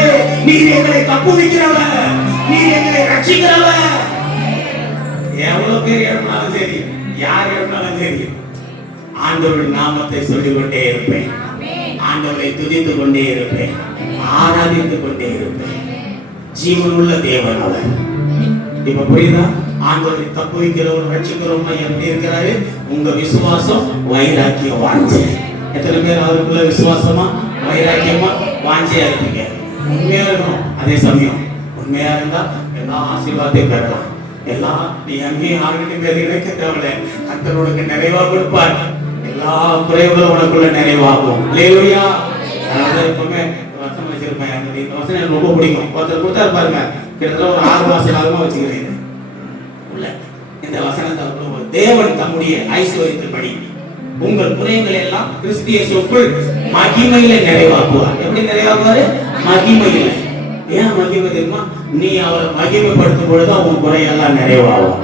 நீர் எங்களை தப்பு வைக்கிறவர், நீர் எங்களை ரட்சிக்கிறவர். எவ்வளவு பேர் எழுப்பினாலும் சரி, யார் எழுப்பினாலும் சரி, ஆண்டவருடைய நாமத்தை சொல்லிக் கொண்டே இருப்பேன், ஆண்டவரை துதித்துக் கொண்டே இருப்பேன், ஆராதித்துக் கொண்டே இருப்பேன். ஜீவனுள்ள தேவன் அவர். இப்ப புரியுதா, ஆண்டவரை தப்பு வைக்கிறவர் ரட்சிக்கிறவங்க எப்படி இருக்கிறாரு. உங்க விசுவாசம் வைராக்கியம் வாஞ்சை. எத்தனை பேர் அவருக்குள்ள விசுவாசமா வைராக்கியமா வாஞ்சையா இருப்பீங்க? உண்மையா இருக்கணும். அதே சமயம் உண்மையா இருந்தா எல்லா ஆசீர்வாதத்தையும் பெறலாம். எல்லாம் நீ அங்கேயும் யாருக்கிட்டையும் பேர் இணைக்க தேவையில்லை, கர்த்தர் உனக்கு நிறைவா கொடுப்பார். எல்லா குறைவுகளும் உனக்குள்ள நிறைவாகும். அல்லேலூயா. அதனால எப்பவுமே வசனம் வச்சிருப்பேன், இந்த வசனம் எனக்கு ரொம்ப பிடிக்கும். ஒருத்தர் கொடுத்தாரு பாருங்க, கிட்டத்தட்ட ஒரு 6 மாசம் வச்சுக்கிறேன் உள்ள இந்த வசனத்தை. தேவன் தம்முடைய ஐஸ்வர்யத்தின்படி உங்கள் குறைகளை எல்லாம் கிறிஸ்து இயேசுவுக்குள் மகிமையில நிறைவாக்குவார். எப்படி நிறைவாக்குவாரு? மகிமையில. ஏன் மகிமை தெரியுமா, நீ அவரை மகிமைப்படுத்தும் பொழுதுதான் உன் குறையெல்லாம் நிறைவாகும்.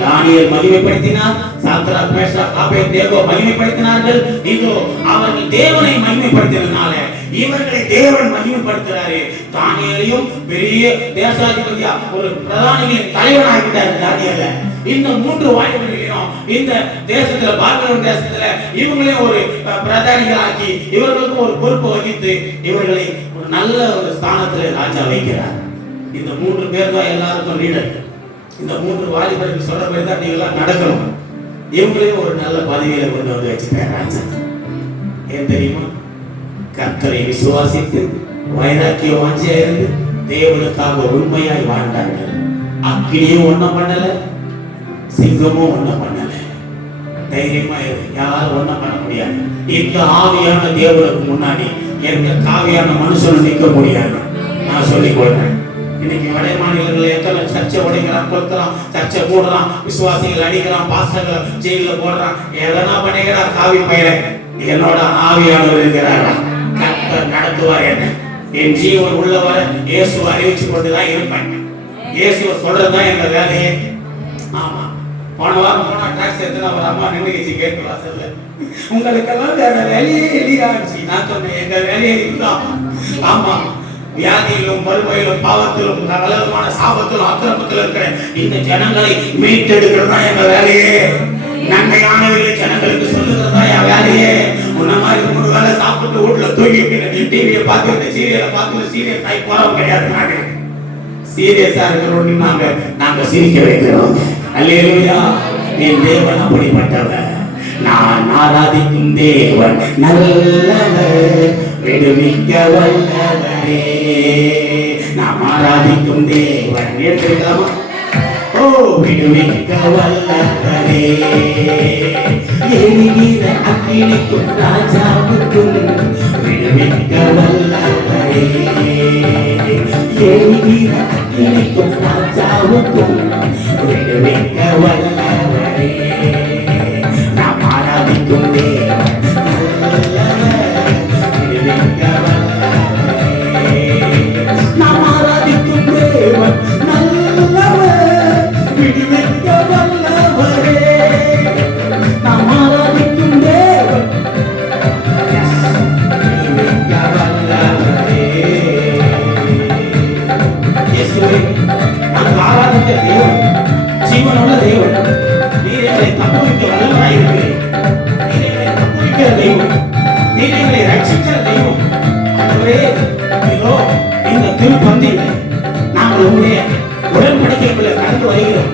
தானியேல் மகிமைப்படுத்தினார், சாத்ராக் மேஷாக் ஆபேத்நேகோ மகிமைப்படுத்தினார்கள். இதோ அவர்கள் தேவனை மகிமைப்படுத்தினால இவர்களை தேவன் மகிமைப்படுத்துறாரு. தானியேலையும் பெரிய தேசாதிபதியா ஒரு பிரதானிகளின் தலைவனாகிட்டாரு தானியேல. இந்த 3 வாலிபர்களையும் இந்த தேசத்துல, பாபிலோன் தேசத்துல இவங்களையும் ஒரு பிரதானிகளாக்கி இவர்களுக்கும் ஒரு பொறுப்பு வகித்து இவர்களை ஒரு நல்ல ஒரு ஸ்தானத்துல ராஜா வைக்கிறார். இந்த 3 பேர் தான் எல்லாருக்கும் லீடர். இந்த 3 வாலிபர்கள் சொல்ற மாதிரி தான் நீங்க எல்லாம் நடக்கணும். இவங்களையும் ஒரு நல்ல பதவியில கொண்டு வந்து வச்சுட்டார் ராஜா. ஏன் தெரியுமா, கர்த்தரை விசுவாசித்து வைராக்கிய வாஞ்சியா இருந்து தேவனுக்காக உண்மையாய் வாழ்ந்தார்கள். அக்கினியும் ஒண்ணும் பண்ணல, சிங்கமும் ஒண்ணும் பண்ணல. தைரியமா யாரும் ஒண்ணும் பண்ண முடியாது. இந்த ஆவியான தேவனுக்கு முன்னாடி எந்த காவியான மனுஷனும் நிற்க முடியாது. நான் சொல்லிக் கொள்றேன். இன்னைக்கு வட மாநிலங்களில் எத்தனை சர்ச்சை உடைக்கிறான், கொளுத்துறான், சர்ச்சை போடுறான், விசுவாசிகள் அடிக்கிறான், பாஸ்டர்கள் ஜெயில போடுறான், எதனா பண்ணிக்கிறான். காவி பயிர என்னோட ஆவியானவர் இருக்கிறாரா, கர்த்தர் நடத்துவார். என்ன என் ஜீவன் உள்ளவரை இயேசுவை அறிவிச்சு கொண்டுதான் இருப்பேன். இயேசுவை சொல்றதுதான் எங்க வேலையே. ஆமா, போன வாரம் போனா டாக்ஸ் எடுத்து ஒரு அம்மா நின்றுச்சு கேட்டு வாசல்ல, உங்களுக்கெல்லாம் வேற வேலையே இல்லையாச்சு. நான் சொன்னேன், எங்க வேலையே இதுதான். ஆமா, வியாதியிலும் மறுமையிலும் பாவத்திலும் கலகமான சாபத்திலும் அக்கிரமத்திலும் இருக்கிற இந்த ஜனங்களை மீட்டெடுக்கிறது தான் எங்க வேலையே. நன்மையானவர்களை ஜனங்களுக்கு சொல்லுகிறது தான் என் வேலையே. உன்ன மாதிரி 3 வேளை சாப்பிட்டு வீட்டுல தூங்கிட்டு டிவியை பார்த்துட்டு சீரியலை பார்த்துட்டு சீரியஸ் ஆகி போறவங்க கிடையாது. நாங்க சீரியஸா இருக்கிறோம், நாங்க சிரிக்க வைக்கிறோம். அல்லேலூயா. என் தேவன் அப்படிப்பட்டவர். நான் ஆராதிக்கும் தேவன் நல்லவர், விடுவிக்க வல்லவரே. நாம் ஆராதிக்கும் தேவன் எடுத்துக்கலாமா? ஓ, விடுவிக்க வல்லவரே. எரிகிற அக்கினிக்கும் ராஜாவுக்கும் விடுவிக்க வல்லவரே. எரிகிற அக்கினிக்கும் ராஜாவுக்கும் விடுவிக்க வல்லவரே. நாம் ஆராதிக்கும் தேவன் நல்லவர், விடுவிக்க வல்லவரே. நாம் ஆராதிக்கும் தேவன் நல்லவர், விடுவிக்க வல்லவரே. நாம் ஆராதிக்கும் தேவன் விடுவிக்க வல்லவரே. இயேசுவே, நாங்கள் ஆராதிக்க தேவன் ஜீவனுள்ள தேவன். நீர் எங்களை தப்புவிக்க வல்லவராய் இருக்கிறீர். நீர் எங்களை தப்புவிக்கிற தெய்வம், நீர் எங்களை ரட்சிக்கிற தெய்வம். ஆண்டவரே, இதோ இந்த திருப்பந்தியில் நாங்கள் உங்களுடைய உடன்படிக்கைக்குள்ள கடந்து வருகிறோம்.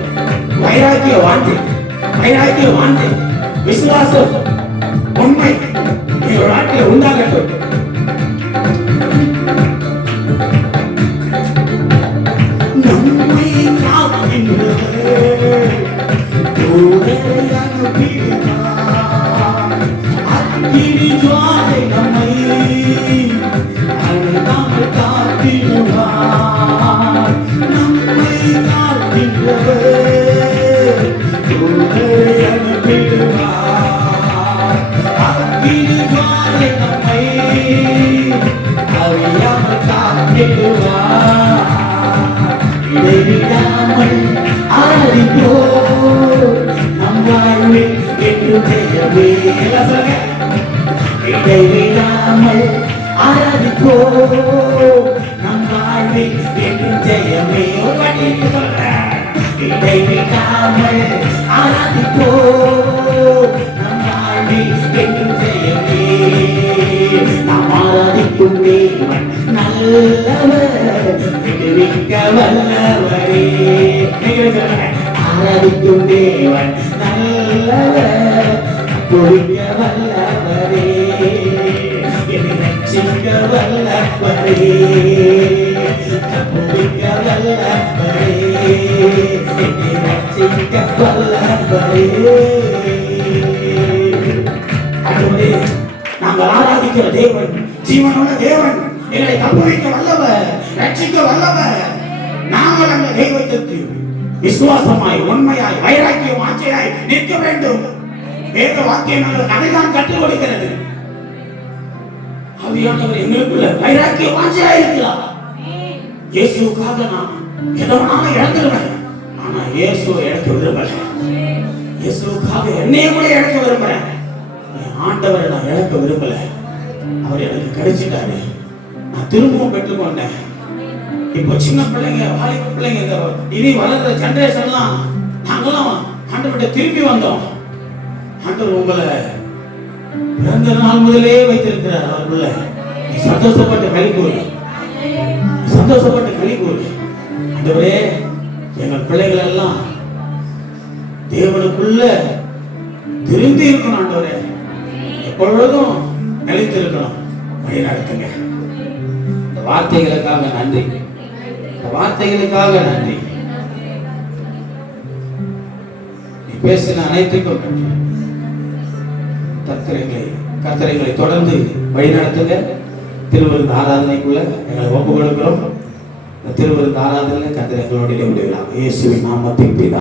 வைராக்கிய வாஞ்சை, விசுவாசம், உண்மை எங்கள் வாழ்க்கையில் உண்டாகட்டும். நம்மை காக்கின்றவர் தூதரை அனுப்பினார். அக்கினி ஜுவாலை நம்மை அணுகாமல் காத்திடுவார். நம்மை காக்கின்றவர் தூதரை அனுப்பிடுவார். அக்கினி ஜுவாலை நம்மை அறியாமல் காத்திடுவார். இடைவிடாமல் ஆராதிப்போம் நம் வாழ்வில் என்று ஜெயமே. இடைவிடாமல் ஆராதிப்போம் நம் வாழ்வில் என்று ஜெயமே. இடைவிடாமல் ஆராதிப்போம் நம் வாழ்வில் என்று ஜெயமே. நாம் ஆராதிக்கும் தேவன் நல்லவர், விடுவிக்க வல்லவரே. ஆராதிக்கும் தேவன் நல்லவர், பொழிக்க வல்லவரே. என்னை ரட்சிக்க வல்லவரே, பொழிக்க வல்லவரே. என்னை ரட்சிக்க வல்லவரே. ஆண்டவரே, நாங்கள் ஆராதிக்கிற தேவன் ஜீவனுள்ள தேவன், எங்களை தப்புவிக்க வல்லவர், ரட்சிக்க வல்லவர். நாங்கள் அந்த தெய்வத்திற்கு விசுவாசமாய், உண்மையாய், வைராக்கிய வாஞ்சையாய் நிற்க வேண்டும். வேத வாக்கியம் எங்களுக்கு அதைதான் கற்றுக் கொடுக்கிறது. ஆவியானவர் எங்களுக்குள்ள வைராக்கிய வாஞ்சையாய் இருக்கிறார். இயேசுக்காக நான் எதனாலும் இழந்துருவேன், ஆனா இயேசுவை இழக்க விரும்பல. இயேசுக்காக என்னைய கூட இழக்க விரும்புறேன். ஆண்டவரை நான் இழக்க விரும்பல. அவர் எனக்கு கிடைச்சிட்டாரு, நான் திரும்பவும் பெற்றுக்கொண்டேன். இப்போ சின்ன பிள்ளைங்க, வாலிப பிள்ளைங்க, இனி வளர்ற ஜெனரேஷன்லாம் நாங்களாம் ஆண்டவர்கிட்ட திரும்பி வந்தோம். ஆண்டவர் உங்களை பிறந்த நாள் முதலே வைத்திருக்கிறார். அவருக்குள்ள சந்தோஷப்பட்டு களி கூறு, சந்தோஷப்பட்டு களி கூறு. ஆண்டவரே, எங்கள் பிள்ளைகள் எல்லாம் தேவனுக்குள்ள திரும்பி இருக்கணும். ஆண்டவரே, எப்பொழுதும் நிலைத்திருக்கணும். வழி நடத்துங்க. இந்த வார்த்தைகளுக்காக நன்றி, இந்த வார்த்தைகளுக்காக நன்றி. நீ பேசின அனைத்துக்கும் நன்றி. கர்த்தரைகளை தொடர்ந்து வழி நடத்துங்க. திருவிருந்து ஆராதனைக்குள்ள எங்களை ஒப்பு கொடுக்கிறோம். திருவிருந்து ஆராதனை கர்த்தரைகளோடு விடுகிறார். இயேசுவின் நாமத்தில் பிதா.